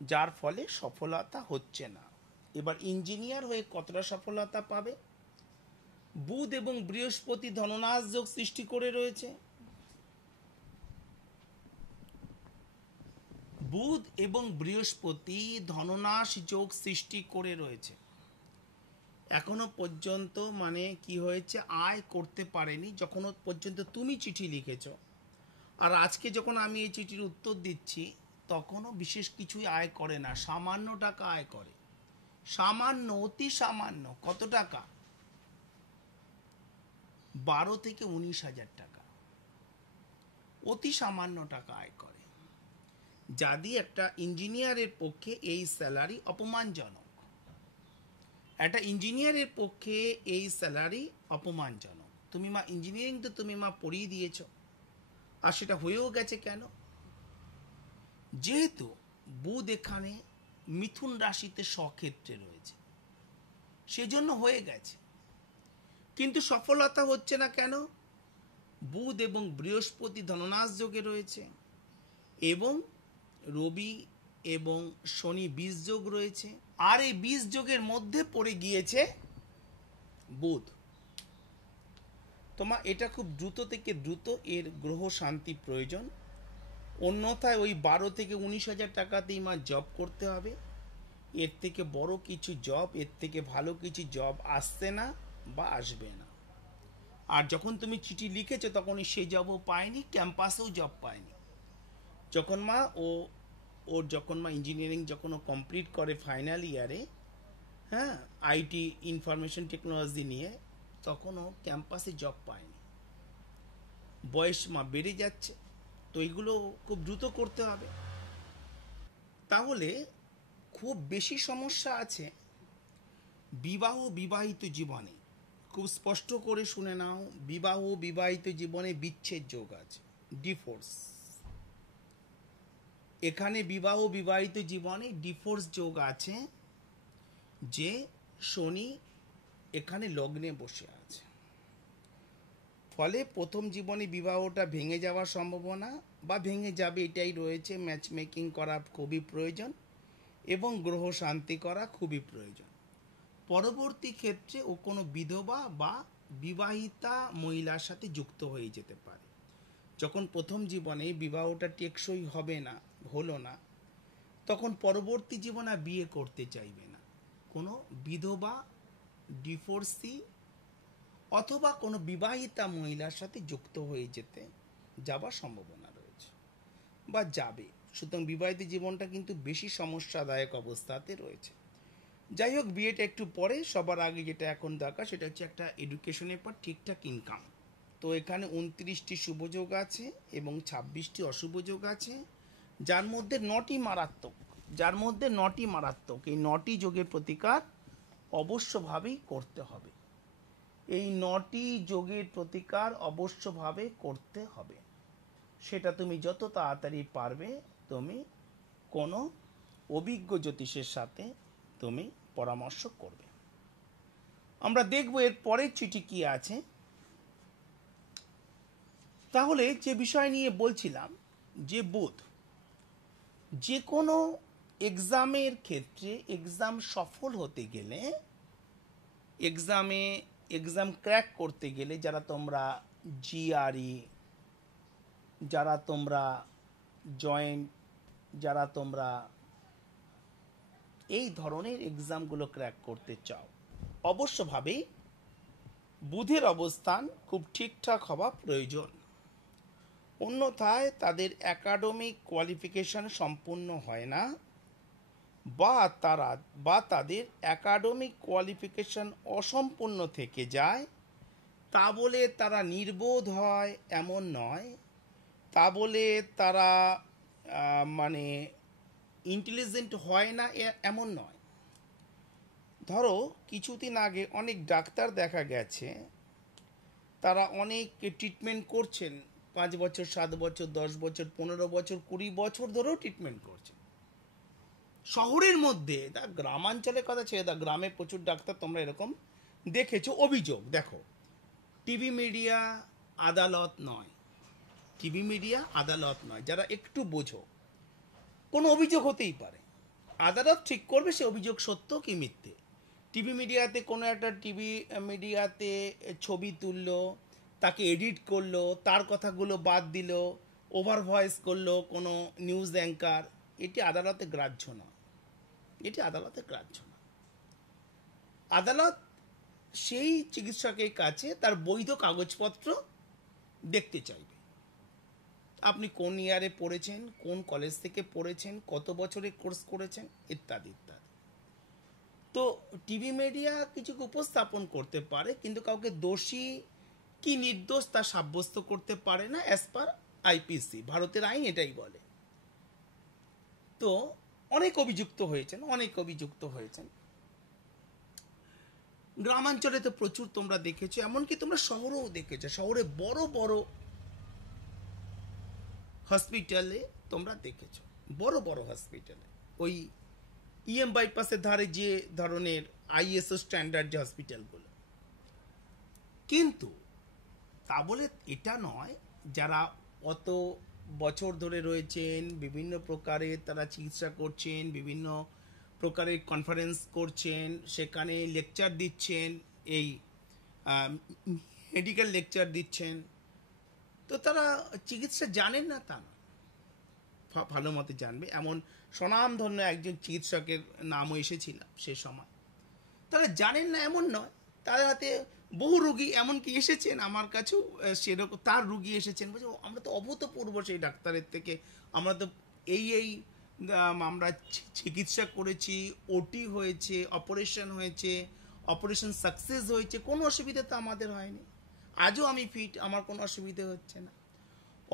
যার ফলে সফলতা হচ্ছে না। এবার ইঞ্জিনিয়ার হয়ে কতটা সফলতা পাবে? বুধ এবং বৃহস্পতি ধননাশ যোগ সৃষ্টি করে রয়েছে। বুধ এবং বৃহস্পতি ধননাশ যোগ সৃষ্টি করে রয়েছে। এখনো পর্যন্ত মানে কি হয়েছে, আয় করতে পারেনি যখন পর্যন্ত তুমি চিঠি লিখেছ। আর আজকে যখন আমি এই চিঠির উত্তর দিচ্ছি তখনও বিশেষ কিছুই আয় করে না, সামান্য টাকা আয় করে। সামান্য, অতি সামান্য। কত টাকা? 12 থেকে 19,000 টাকা, অতি সামান্য টাকা আয় করে। যদি একটা ইঞ্জিনিয়ারের পক্ষে এই স্যালারি অপমানজনক। একটা ইঞ্জিনিয়ারের পক্ষে এই স্যালারি অপমানজনক। তুমি মা ইঞ্জিনিয়ারিং তো তুমি মা পড়িয়ে দিয়েছ, আর সেটা হয়েও গেছে কেন? যেহেতু বুধ এখানে মিথুন রাশিতে স্বক্ষেত্রে রয়েছে, সেজন্য হয়ে গেছে। কিন্তু সফলতা হচ্ছে না কেন? বুধ এবং বৃহস্পতি ধননাশ যোগে রয়েছে এবং রবি এবং শনি 20 যোগ রয়েছে। আর এই 20 যোগের মধ্যে পড়ে গিয়েছে বুধ। তোমার এটা খুব দ্রুত থেকে দ্রুত এর গ্রহ শান্তি প্রয়োজন। অন্যথায় ওই 12 থেকে 19,000 টাকাতেই মা জব করতে হবে। এর থেকে বড় কিছু জব, এর থেকে ভালো কিছু জব আসছে না বা আসবে না। আর যখন তুমি চিঠি লিখেছো তখনই সে জবও পায়নি, ক্যাম্পাসেও জব পায়নি। যখন মা ইঞ্জিনিয়ারিং যখন ও কমপ্লিট করে ফাইনাল ইয়ারে, হ্যাঁ, আইটি ইনফরমেশন টেকনোলজি নিয়ে, তখন ও ক্যাম্পাসে জব পায়নি। বয়স মা বেড়ে যাচ্ছে, তো এইগুলো খুব দ্রুত করতে হবে। তাহলে খুব বেশি সমস্যা আছে বিবাহিত জীবনে। খুব স্পষ্ট করে শুনে নাও, বিবাহিত জীবনে বিচ্ছেদ যোগ আছে, ডিভোর্স। এখানে বিবাহিত জীবনে ডিভোর্স যোগ আছে, যে শনি এখানে লগ্নে বসে আছে। ফলে প্রথম জীবনে বিবাহটা ভেঙে যাওয়ার সম্ভাবনা বা ভেঙে যাবে এটাই রয়েছে। ম্যাচ মেকিং করা খুবই প্রয়োজন এবং গ্রহ শান্তি করা খুবই প্রয়োজন। পরবর্তী ক্ষেত্রে ও কোনো বিধবা বা বিবাহিতা মহিলার সাথে যুক্ত হয়ে যেতে পারে। যখন প্রথম জীবনে বিবাহটা টেকসই হলো না, তখন পরবর্তী জীবনে বিয়ে করতে চাইবে না। কোনো বিধবা, ডিভোর্সি অথবা কোনো বিবাহিতা মহিলার সাথে যুক্ত হয়ে যাবার সম্ভাবনা রয়েছে বা যাবে। সুতরাং বিবাহিত জীবনটা কিন্তু বেশি সমস্যাদায়ক অবস্থাতে রয়েছে। যাই হোক, বিয়েটা একটু পরে, সবার আগে যেটা এখন দরকার সেটা হচ্ছে একটা এডুকেশনের পর ঠিকঠাক ইনকাম। তো এখানে 29টি শুভযোগ আছে এবং 26টি অশুভ যোগ আছে, যার মধ্যে 9টি মারাত্মক। এই 9টি যোগের প্রতিকার অবশ্যভাবেই করতে হবে। এই 9টি যোগের প্রতিকার অবশ্যভাবে করতে হবে। সেটা তুমি যত তাড়াতাড়ি পারবে, তুমি কোনো অভিজ্ঞ জ্যোতিষের সাথে তুমি পরামর্শ করবে। আমরা দেখব এর পরের চিঠি কি আছে। তাহলে যে বিষয় নিয়ে বলছিলাম, যে বুধ যে কোনো এক্সামের ক্ষেত্রে, এক্সাম সফল হতে গেলে, এক্সাম ক্র্যাক করতে গেলে, যারা তোমরা জিআরই, যারা তোমরা জয়েন্ট, যারা তোমরা এই ধরনের এক্সামগুলো ক্র্যাক করতে চাও, অবশ্যভাবেই বুধের অবস্থান খুব ঠিকঠাক হওয়া প্রয়োজন। অন্যথায় তাদের একাডেমিক কোয়ালিফিকেশন সম্পূর্ণ হয় না, বা তাদের একাডেমিক কোয়ালিফিকেশন অসম্পূর্ণ থেকে যায়। তা বলে তারা নির্বোধ হয় এমন নয়, তা বলে তারা মানে ইন্টেলিজেন্ট হয় না এমন নয়। ধরো কিছুদিন আগে অনেক ডাক্তার দেখা গেছে, তারা অনেক ট্রিটমেন্ট করছেন, 5 বছর, 7 বছর, 10 বছর, 15 বছর, 20 বছর ধরেও ট্রিটমেন্ট করছেন শহরের মধ্যে। গ্রামাঞ্চলের কথা ছেড়ে দাও, গ্রামে প্রচুর ডাক্তার তোমরা এরকম দেখেছো। অভিযোগ দেখো, টিভি মিডিয়া আদালত নয়, যারা একটু বোঝো, কোনো অভিযোগ হতেই পারে, আদালত ঠিক করবে সে অভিযোগ সত্য কি মিথ্যে। টিভি মিডিয়াতে কোনো একটা মিডিয়াতে ছবি তুললো, তাকে এডিট করলো, তার কথাগুলো বাদ দিল, ওভার ভয়েস করলো কোনো নিউজ অ্যাঙ্কার, এটি আদালতে গ্রাহ্য না। আদালত সেই চিকিৎসকের কাছে তার বৈধ কাগজপত্র দেখতে চাইবে। আপনি কোন ইয়ারে পড়েছেন, কোন কলেজ থেকে পড়েছেন, কত বছরের কোর্স করেছেন, ইত্যাদি ইত্যাদি। তো টিভি মিডিয়া কিছু উপস্থাপন করতে পারে, কিন্তু কাউকে দোষী কি নির্দোষ তা সাব্যস্ত করতে পারে না, অ্যাজ পার আইপিসি, ভারতের আইন এটাই বলে। তো অনেক অভিযুক্ত হয়েছেন। গ্রামাঞ্চলে তো প্রচুর তোমরা দেখেছো, এমনকি তোমরা শহরেও দেখেছো। শহরে বড় বড় হসপিটালে তোমরা দেখেছো, বড় হসপিটালে, ওই ইএম বাইপাসের ধারে যে ধরনের আইএসও স্ট্যান্ডার্ড যে হসপিটালগুলো। কিন্তু তা বলে এটা নয়, যারা অত বছর ধরে রয়েছেন, বিভিন্ন প্রকারের তারা চিকিৎসা করছেন, বিভিন্ন প্রকারের কনফারেন্স করছেন, সেখানে লেকচার দিচ্ছেন, এই মেডিকেল লেকচার দিচ্ছেন, তো তারা চিকিৎসা জানেন না তা না, ভালো মতে জানবে। এমন স্বনামধন্য একজন চিকিৎসকের নামও এসেছিল সে সময়। তারা জানেন না এমন নয়, তাদের হাতে বহু রুগী এমনকি এসেছেন আমার কাছেও, সেরকম তার রুগী এসেছেন বলছে, "ও, আমরা তো অভূতপূর্ব সেই ডাক্তারের থেকে, আমরা তো এই আমরা চিকিৎসা করেছি, ওটি হয়েছে, অপারেশন হয়েছে, অপারেশন সাকসেস হয়েছে, কোনো অসুবিধা তো আমাদের হয়নি, আজও আমি ফিট, আমার কোনো অসুবিধা হচ্ছে না।"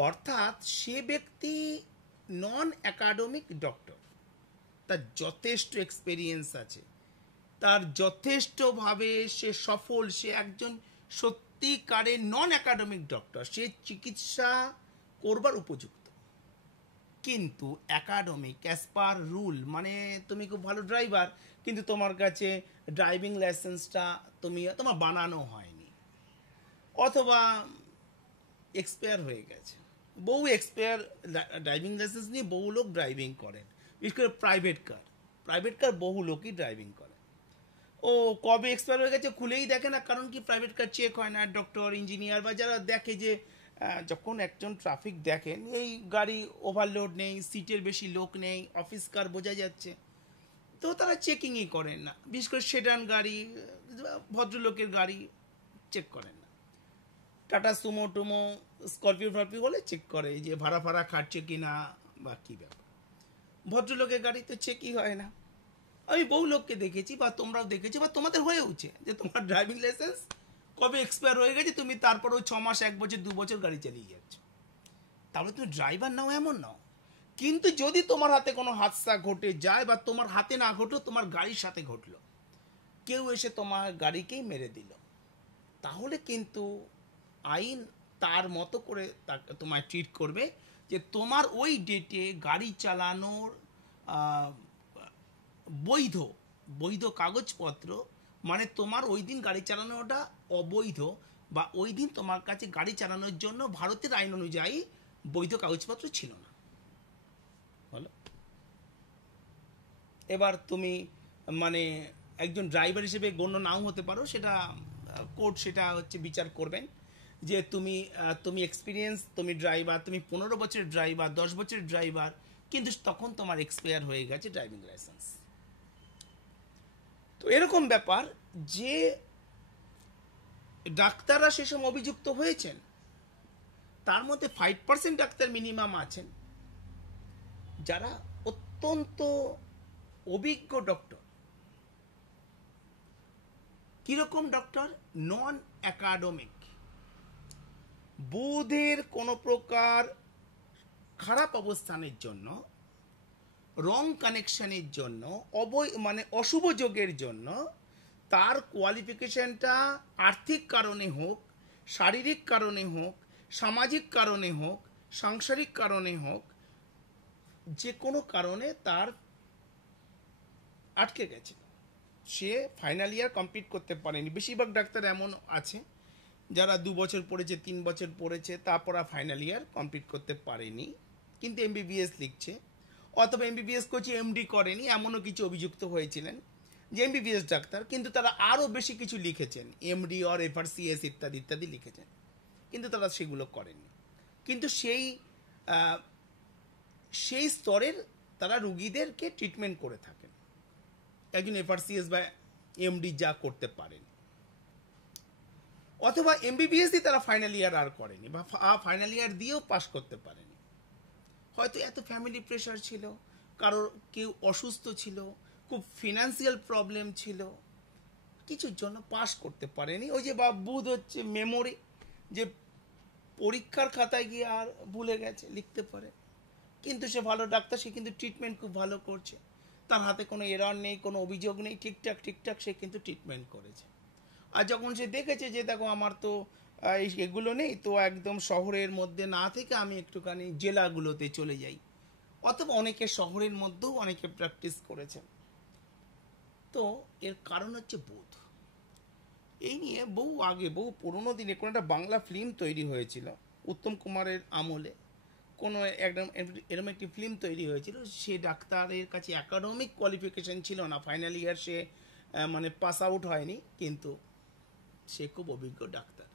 অর্থাৎ সে ব্যক্তি নন একাডেমিক ডক্টর, তার যথেষ্ট এক্সপেরিয়েন্স আছে, তার যথেষ্টভাবে সে সফল, সে একজন সত্যিকারের নন একাডেমিক ডক্টর, সে চিকিৎসা করবার উপযুক্ত। কিন্তু একাডেমিক অ্যাজ পার রুল, মানে তুমি খুব ভালো ড্রাইভার, কিন্তু তোমার কাছে ড্রাইভিং লাইসেন্সটা তোমার বানানো হয়নি, অথবা এক্সপায়ার হয়ে গেছে। বহু এক্সপায়ার ড্রাইভিং লাইসেন্স নিয়ে বহু লোক ড্রাইভিং করেন, বিশেষ করে প্রাইভেট কার বহু লোকই ড্রাইভিং করে। ও কবে এক্সপায়ার হয়ে গেছে খুলেই দেখে না, কারণ কি প্রাইভেট কার চেক হয় না। ডক্টর, ইঞ্জিনিয়ার বা যারা দেখে যে যখন একজন ট্রাফিক দেখেন এই গাড়ি ওভারলোড নেই, সিটের বেশি লোক নেই, অফিস কার বোঝা যাচ্ছে, তো তারা চেকিংই করেন না। বিশেষ করে সেডান গাড়ি, ভদ্রলোকের গাড়ি চেক করেন না। টাটা সুমো টুমো, স্করপিও ফরপিও হলে চেক করে যে ভাড়া ফাড়া খাটছে কিনা বা কী ব্যাপার। ভদ্রলোকের গাড়ি তো চেকই হয় না। আমি বহু লোককে দেখেছি, বা তোমরাও দেখেছি, বা তোমাদের হয়েওছে যে তোমার ড্রাইভিং লাইসেন্স কবে এক্সপায়ার হয়ে গেছে, তুমি তারপরেও 6 মাস, 1 বছর, 2 বছর গাড়ি চালিয়ে যাচ্ছ। তাহলে তুমি ড্রাইভার নাও এমন নাও। কিন্তু যদি তোমার হাতে কোনো হাদসা ঘটে যায়, বা তোমার হাতে না ঘটলো, তোমার গাড়ির সাথে ঘটলো, কেউ এসে তোমার গাড়িকেই মেরে দিল, তাহলে কিন্তু আইন তার মতো করে তাকে তোমায় ট্রিট করবে, যে তোমার ওই ডেটে গাড়ি চালানোর বৈধ বৈধ কাগজপত্র, মানে তোমার ওই দিন গাড়ি চালানোটা অবৈধ, বা ওই দিন তোমার কাছে গাড়ি চালানোর জন্য ভারতের আইন অনুযায়ী বৈধ কাগজপত্র ছিল না। বলো, এবার তুমি মানে একজন ড্রাইভার হিসেবে গণ্য নাও হতে পারো, সেটা কোর্ট সেটা হচ্ছে বিচার করবেন, যে তুমি এক্সপিরিয়েন্স, তুমি ড্রাইভার, তুমি 15 বছরের ড্রাইভার, 10 বছরের ড্রাইভার, কিন্তু তখন তোমার এক্সপায়ার হয়ে গেছে ড্রাইভিং লাইসেন্স। তো এরকম ব্যাপার যে ডাক্তাররা সেসব অভিযুক্ত হয়েছেন, তার মধ্যে 5% ডাক্তার মিনিমাম আছেন যারা অত্যন্ত অভিজ্ঞ ডক্টর। কিরকম ডক্টর? নন একাডেমিক, বোধের কোনো প্রকার খারাপ অবস্থানের জন্য, রং কানেকশনের জন্য, মানে অশুভ যোগের জন্য তার কোয়ালিফিকেশনটা আর্থিক কারণে হোক, শারীরিক কারণে হোক, সামাজিক কারণে হোক, সাংসারিক কারণে হোক, যে কোনো কারণে তার আটকে গেছে, সে ফাইনাল ইয়ার কমপ্লিট করতে পারেনি। বেশিরভাগ ডাক্তার এমন আছে যারা 2 বছর পড়েছে, 3 বছর পড়েছে, তারপর আর ফাইনাল ইয়ার কমপ্লিট করতে পারেনি, কিন্তু এমবিবিএস লিখছে, অথবা এমবিবিএস করছে এমডি করেনি, এমনও কিছু অভিযুক্ত হয়েছিলেন যে এমবিবিএস ডাক্তার, কিন্তু তারা আরও বেশি কিছু লিখেছেন, এমডি অর এফআরসিএস ইত্যাদি ইত্যাদি লিখেছেন, কিন্তু তারা সেগুলো করেননি। কিন্তু সেই স্তরের তারা রুগীদেরকে ট্রিটমেন্ট করে থাকেন, একজন এফআরসিএস বা এমডি যা করতে পারেন। অথবা এমবিবিএস দিয়ে তারা ফাইনাল ইয়ার আর করেনি, বা ফাইনাল ইয়ার দিয়েও পাস করতে পারেনি। হয়তো এত ফ্যামিলি প্রেশার ছিল, কারোর কেউ অসুস্থ ছিল, খুব ফিনান্সিয়াল প্রবলেম ছিল, কিছুর জন্য পাস করতে পারেনি। ওই যে বা বুধ হচ্ছে মেমোরি, যে পরীক্ষার খাতায় গিয়ে আর ভুলে গেছে, লিখতে পারে, কিন্তু সে ভালো ডাক্তার, সে কিন্তু ট্রিটমেন্ট খুব ভালো করছে, তার হাতে কোনো এরর নেই, কোনো অভিযোগ নেই, ঠিকঠাক সে কিন্তু ট্রিটমেন্ট করেছে। আর যখন সে দেখেছে যে দেখো আমার তো এগুলো নেই, তো একদম শহরের মধ্যে না থেকে আমি একটুখানি জেলাগুলোতে চলে যাই, অথবা অনেকে শহরের মধ্যেও অনেকে প্র্যাকটিস করেছেন। তো এর কারণ হচ্ছে বোধ। এই নিয়ে বহু পুরোনো দিনে কোনো একটা বাংলা ফিল্ম তৈরি হয়েছিল উত্তম কুমারের আমলে, কোনো একদম এরকম একটি ফিল্ম তৈরি হয়েছিল। সে ডাক্তারের কাছে একাডেমিক কোয়ালিফিকেশন ছিল না, ফাইনাল ইয়ার সে মানে পাস আউট হয়নি, কিন্তু সে খুব অভিজ্ঞ ডাক্তার।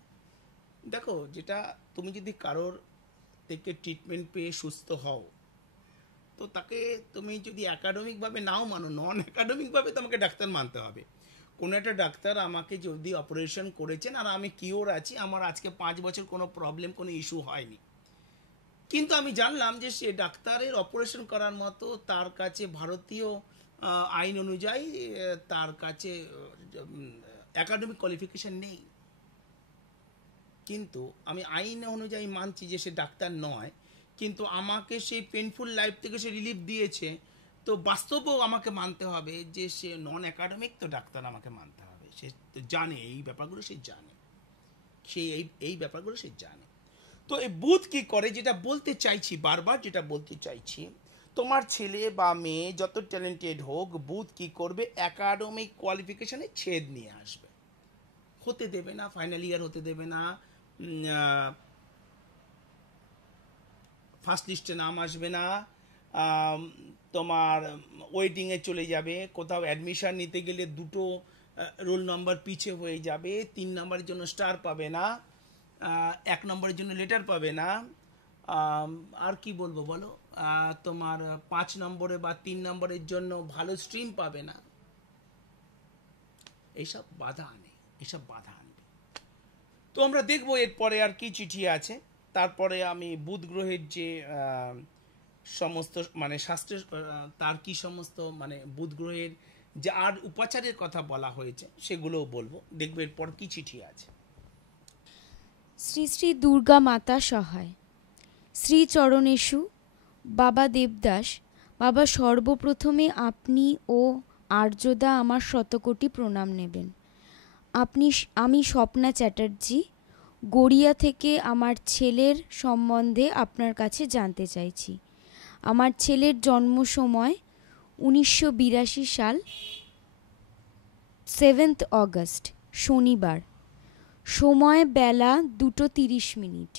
দেখো, যেটা তুমি যদি কারোর থেকে ট্রিটমেন্ট পেয়ে সুস্থ হও, তো তাকে তুমি যদি একাডেমিকভাবে নাও মানো, নন একাডেমিকভাবে তোমাকে ডাক্তার মানতে হবে। কোনো একটা ডাক্তার আমাকে যদি অপারেশন করেছেন আর আমি কিওর আছি, আমার আজকে 5 বছর কোনো প্রবলেম, কোনো ইস্যু হয়নি, কিন্তু আমি জানলাম যে সে ডাক্তারের অপারেশন করার মতো তার কাছে ভারতীয় আইন অনুযায়ী তার কাছে একাডেমিক কোয়ালিফিকেশন নেই, কিন্তু আমি আইন অনুযায়ী মানছি যে সে ডাক্তার নয়, কিন্তু আমাকে সেই পেনফুল লাইফ থেকে সে রিলিফ দিয়েছে, তো বাস্তবেও আমাকে মানতে হবে যে সে নন একাডেমিক, তো ডাক্তার আমাকে মানতে হবে, সে তো জানে এই ব্যাপারগুলো, সে জানে, সে এই ব্যাপারগুলো সে জানে। তো এই বুথ কি করে, যেটা বলতে চাইছি, বারবার যেটা বলতে চাইছি, তোমার ছেলে বা মেয়ে যত ট্যালেন্টেড হোক, বুথ কি করবে, একাডেমিক কোয়ালিফিকেশনে ছেদ নিয়ে আসবে, হতে দেবে না, ফাইনাল ইয়ার হতে দেবে না, ফার্স্ট লিস্টে নাম আসবে না, তোমার ওয়েটিংয়ে চলে যাবে, কোথাও অ্যাডমিশন নিতে গেলে 2টো রোল নম্বর পিছে হয়ে যাবে, 3 নম্বরের জন্য স্টার পাবে না, 1 নম্বরের জন্য লেটার পাবে না, আর কি বলবো বলো, তোমার 5 নম্বরে বা 3 নম্বরের জন্য ভালো স্ট্রিম পাবে না, এইসব বাধা আনে, এসব বাধা আনবে। তো আমরা দেখবো এরপরে আর কি চিঠি আছে। তারপরে আমি বুধ গ্রহের যে সমস্ত মানে শাস্ত্রের তার কি সমস্ত মানে বুধ গ্রহের যে আর উপাচারের কথা বলা হয়েছে সেগুলোও বলবো, দেখবো এরপর কি চিঠি আছে। শ্রী শ্রী দুর্গা মাতা সহায়। শ্রী চরণেষু বাবা দেবদাস। বাবা, সর্বপ্রথমে আপনি ও আর্যদা আমার শতকোটি প্রণাম নেবেন। আমি স্বপ্না চ্যাটার্জি, গড়িয়া থেকে আমার ছেলের সম্বন্ধে আপনার কাছে জানতে চাইছি। আমার ছেলের জন্ম সময় 1982 সাল 7 অগস্ট শনিবার, সময় বেলা 2:30।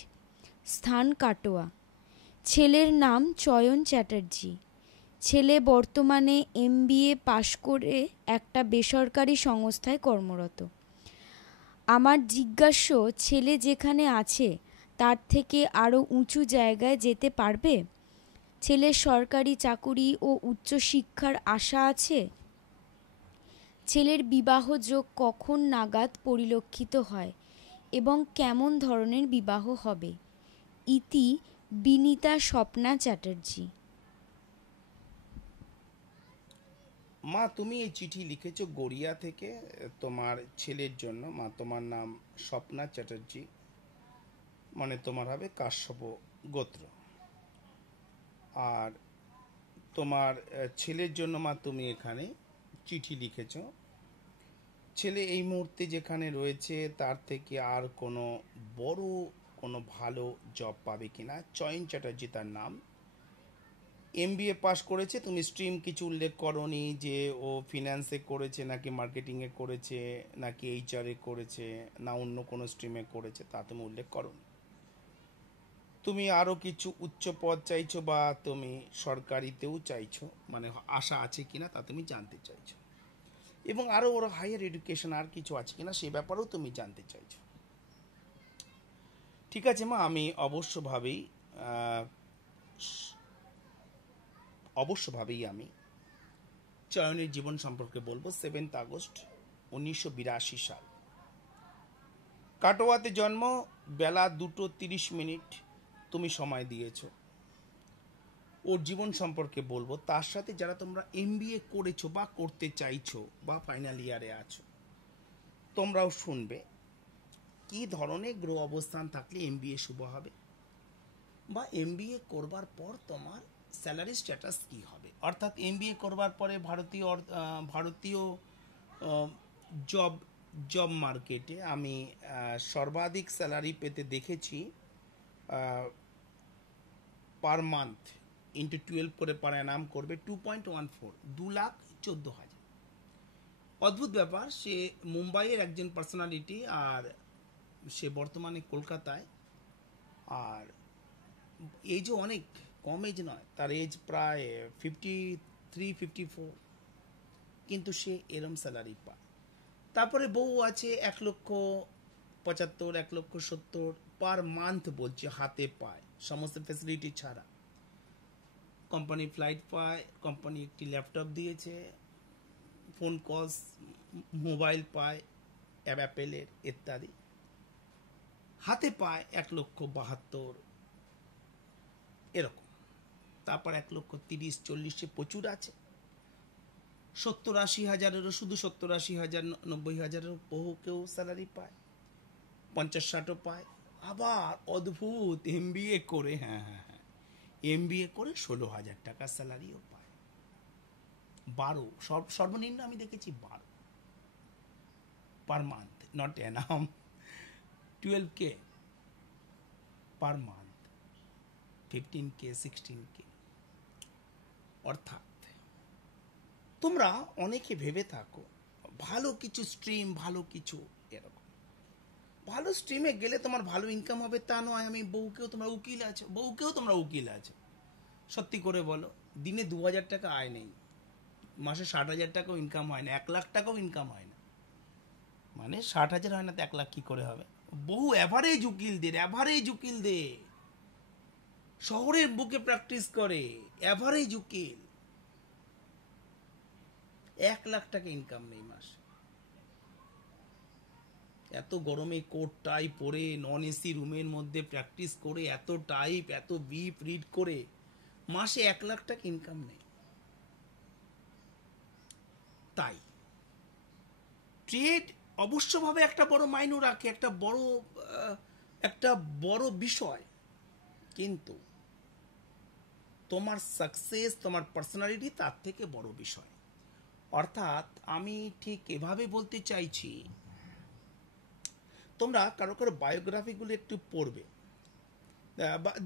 স্থান কাটোয়া। ছেলের নাম চয়ন চ্যাটার্জি। ছেলে বর্তমানে MBA পাশ করে একটা বেসরকারি সংস্থায় কর্মরত। আমার জিজ্ঞাস্য, ছেলে যেখানে আছে তার থেকে আরও উঁচু জায়গায় যেতে পারবে? ছেলের সরকারি চাকুরি ও উচ্চশিক্ষার আশা আছে? ছেলের বিবাহ যোগ কখন নাগাদ পরিলক্ষিত হয় এবং কেমন ধরনের বিবাহ হবে? ইতি বিনীতা স্বপ্না চ্যাটার্জি। মা, তুমি এই চিঠি লিখেছো গড়িয়া থেকে তোমার ছেলের জন্য। মা, তোমার নাম স্বপ্না চ্যাটার্জি, মানে তোমার হবে কাশ্যপ গোত্র, আর তোমার ছেলের জন্য মা তুমি এখানে চিঠি লিখেছ। ছেলে এই মুহূর্তে যেখানে রয়েছে তার থেকে আর কোনো বড় কোনো ভালো জব পাবে কিনা। চয়ন চ্যাটার্জি তার নাম, MBA পাস করেছে। তুমি স্ট্রিম কিছু উল্লেখ করনি যে ও ফিন্যান্সে করেছে নাকি মার্কেটিংয়ে করেছে নাকি HR-এ করেছে না অন্য কোনো স্ট্রিমে করেছে, তা তুমি উল্লেখ করনি। তুমি আরও কিছু উচ্চ পদ চাইছো বা তুমি সরকারিতেও চাইছো, মানে আশা আছে কিনা তা তুমি জানতে চাইছো, এবং আরও ওর হায়ার এডুকেশন আর কিছু আছে কিনা সে ব্যাপারেও তুমি জানতে চাইছো। ঠিক আছে মা, আমি অবশ্যভাবেই আমি চয়নের জীবন সম্পর্কে বলবো। 7 আগস্ট 1982 সাল, কাটোয়াতে জন্ম, বেলা 2:30 তুমি সময় দিয়েছো। ওর জীবন সম্পর্কে বলবো, তার সাথে যারা তোমরা MBA করেছো বা করতে চাইছো বা ফাইনাল ইয়ারে আছো তোমরাও শুনবে কি ধরনের গ্রহ অবস্থান থাকলে MBA শুভ হবে, বা MBA করবার পর তোমার স্যালারি স্ট্যাটাস কি হবে। অর্থাৎ MBA করবার পরে ভারতীয় জব মার্কেটে আমি সর্বাধিক স্যালারি পেতে দেখেছি পার মান্থ ইন্টু 12 করে পার অ্যানাম করবে 2.14, 2,14,000। অদ্ভুত ব্যাপার, সে মুম্বাইয়ের একজন পার্সোনালিটি আর সে বর্তমানে কলকাতায়, আর এজও অনেক কম এজ নয়, তার এজ প্রায় 53-54, কিন্তু সে এরম স্যালারি পায়। তারপরে বউ আছে 1,75,000, 1,70,000 পার মান্থ বলছে, হাতে পায় সমস্ত ফ্যাসিলিটি ছাড়া। কোম্পানি ফ্লাইট পায়, কোম্পানি একটি ল্যাপটপ দিয়েছে, ফোন কলস, মোবাইল পায় অ্যাপেলের ইত্যাদি, হাতে পায় 1,72,000 এরকম, তারপর 1,30,000-40,000 প্রচুর আছে, 70-80 হাজারেরও, শুধু 70-80 হাজার 90 হাজারেরও বহু কেউ স্যালারি পায়, 50-60ও পায়। আবার অদ্ভুত এমবিএ করে, হ্যাঁ হ্যাঁ হ্যাঁ, এমবিএ করে 16,000 টাকা স্যালারিও পায়। 12, সর্বনিম্ন আমি দেখেছি 12 per month, not Enam, 12K per month, 15K 16K। অর্থাৎ তোমরা অনেকে ভেবে থাকো ভালো কিছু স্ট্রিম, ভালো কিছু এরকম, ভালো স্ট্রিমে গেলে তোমার ভালো ইনকাম হবে তা নয়। আমি বউকেও তোমরা উকিল আছো, সত্যি করে বলো, দিনে 2,000 টাকা আয় নেই, মাসে 60,000 টাকাও ইনকাম হয় না, 1,00,000 টাকাও ইনকাম হয় না, মানে 60,000 হয় না তো 1,00,000 কি করে হবে? বহু অ্যাভারেজ উকিলদের শহরের বুকে প্র্যাকটিস করে, অ্যাভারেজ উকিল 1,00,000 টাকা ইনকাম নেই মাসে। এত গরমে কোট টাই পরে নন এসি রুমের মধ্যে প্র্যাকটিস করে, এত টাইপ, এত বিপ রিড করে মাসে 1,00,000 টাকা ইনকাম নেই। তাই ট্রেড অবশ্যভাবে একটা বড় মাইনে রাখে, একটা বড় বিষয়, কিন্তু তোমার সাকসেস, তোমার পার্সোনালিটি তার থেকে বড় বিষয়। অর্থাৎ আমি ঠিক এভাবে বলতে চাইছি, তোমরা কারো বায়োগ্রাফিগুলো একটু পড়বে,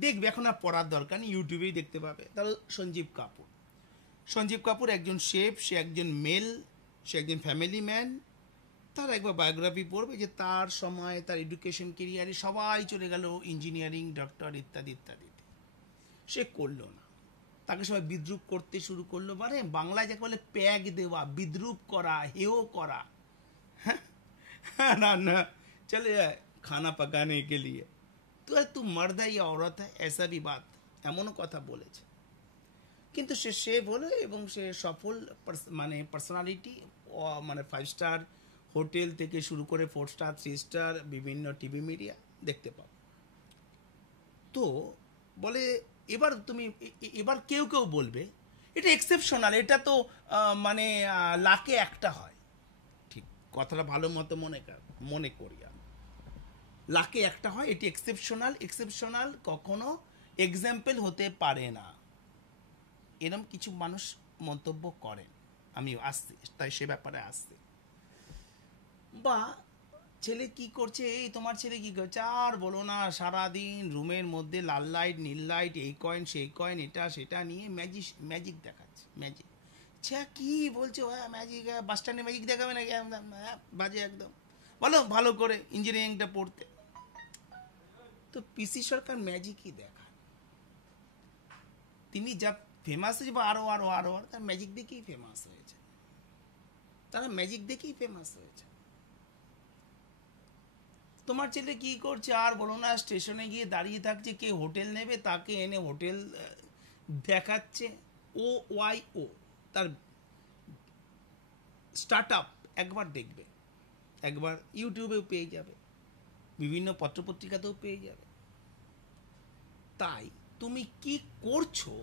দেখবে, এখন আর পড়ার দরকার নেই, ইউটিউবেই দেখতে পাবে। তাহলে সঞ্জীব কাপুর একজন শেফ, সে একজন মেল, সে একজন ফ্যামিলি ম্যান। তার একবার বায়োগ্রাফি পড়বে যে তার সময়, তার এডুকেশন কেরিয়ারে সবাই চলে গেল ইঞ্জিনিয়ারিং, ডক্টর ইত্যাদি ইত্যাদিতে, সে করলো না, তাকে সবাই বিদ্রুপ করতে শুরু করলো। মানে বাংলায় যাকে বলে প্যাগ দেওয়া, বিদ্রুপ করা, হেয় করা, না না চলে যায় খানা পাকানে কে লিয়ে, তু মর্দ হ্যায় ইয়া औरत है, ऐसा भी बात, এমনও কথা বলেছে। কিন্তু সে শেফ হলো এবং সে সফল, মানে পার্সোনালিটি, মানে 5 স্টার হোটেল থেকে শুরু করে 4 স্টার 3 স্টার বিভিন্ন টিভি মিডিয়া দেখতে পাবো। তো বলে এবার কেউ বলবে এটা এক্সেপশনাল, এটা তো মানে লাখে একটা হয়। ঠিক, কথাটা ভালো মতো মনে করি আমি, লাখে একটা হয়, এটি এক্সেপশনাল কখনো এক্সাম্পল হতে পারে না, এরম কিছু মানুষ মন্তব্য করেন। আমি আসছি, তাই সে ব্যাপারে আসছি। বা ছেলে কি করছে, এই তোমার ছেলে কি করছে, আর বলো না, সারাদিন রুমের মধ্যে লাল লাইট নীল লাইট, এই কয়েন সেই কয়েন, এটা সেটা নিয়ে ম্যাজিক দেখাচ্ছে, ম্যাজিক। কি বলছে ম্যাজিক, বাস স্ট্যান্ডে ম্যাজিক দেখাবে নাকি, বাজে একদম। বলো ভালো করে ইঞ্জিনিয়ারিংটা পড়তে। তো পিসি সরকার ম্যাজিকই দেখান, তিনি যা ফেমাস হয়েছে, বা আরো তার ম্যাজিক দেখেই ফেমাস হয়েছে, তারা ম্যাজিক দেখেই ফেমাস হয়েছে। তোমার ছেলে কি করছে আর বলো না, স্টেশনে গিয়ে দাঁড়িয়ে থাকছে, কে হোটেল নেবে তাকে এনে হোটেল দেখাচ্ছে, ও তার স্টার্ট আপ একবার দেখবে, একবার ইউটিউবেও পেয়ে যাবে, বিভিন্ন পত্রপত্রিকাতেও পেয়ে যাবে। তাই তুমি কি করছো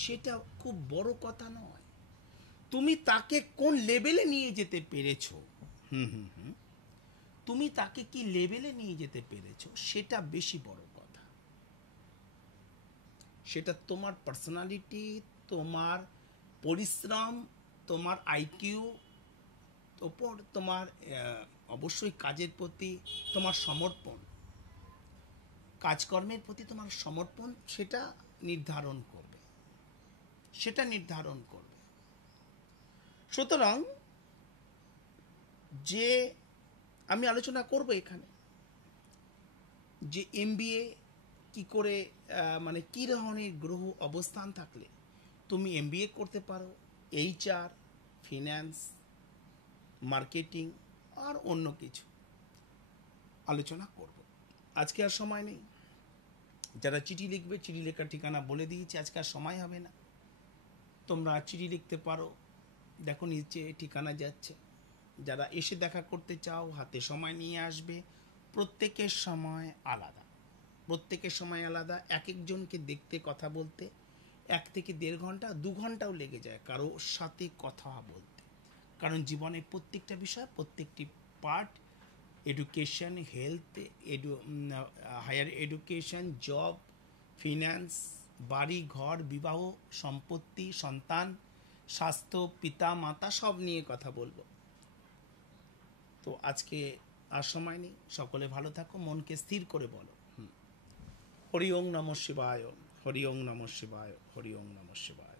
সেটা খুব বড় কথা নয়, তুমি তাকে কোন লেভেলে নিয়ে যেতে পেরেছো, তুমি তাকে কি লেভেলে নিয়ে যেতে পেরেছো সেটা বেশি বড় কথা। সেটা তোমার পার্সোনালিটি, তোমার পরিশ্রম, তোমার আইকিউ ওপর, তোমার অবশ্যই কাজের প্রতি তোমার সমর্পণ, কাজকর্মের প্রতি তোমার সমর্পণ, সেটা নির্ধারণ করবে। সুতরাং যে আমি আলোচনা করব এখানে, যে এমবিএ কি করে, মানে কি ধরনের গ্রহ অবস্থান থাকলে তুমি এমবিএ করতে পারো, HR, ফিন্যান্স, মার্কেটিং আর অন্য কিছু আলোচনা করব। আজকে আর সময় নেই, যারা চিঠি লিখবে, চিঠি লেখার ঠিকানা বলে দিয়েছি, আজকে আর সময় হবে না। তোমরা চিঠি লিখতে পারো দেখো নিচে ঠিকানা যাচ্ছে, যারা এসে দেখা করতে চাও হাতে সময় নিয়ে আসবে। প্রত্যেকের সময় আলাদা, প্রত্যেকের সময় আলাদা। এক একজনকে দেখতে কথা বলতে 1 থেকে 1.5 ঘন্টা 2 ঘন্টাও লেগে যায় কারো সাথে কথা বলতে, কারণ জীবনের প্রত্যেকটা বিষয়, প্রত্যেকটি part, education, health, higher education, job, finance, বাড়ি ঘর, বিবাহ, সম্পত্তি, সন্তান, স্বাস্থ্য, পিতা মাতা, সব নিয়ে কথা বলবো। তো আজকে আর সময় নেই, সকলে ভালো থাকো, মনকে স্থির করে বলো হরি ওং নমঃ শিবায়, হরি ওং নমঃ শিবায়, হরি ওং নমঃ শিবায়।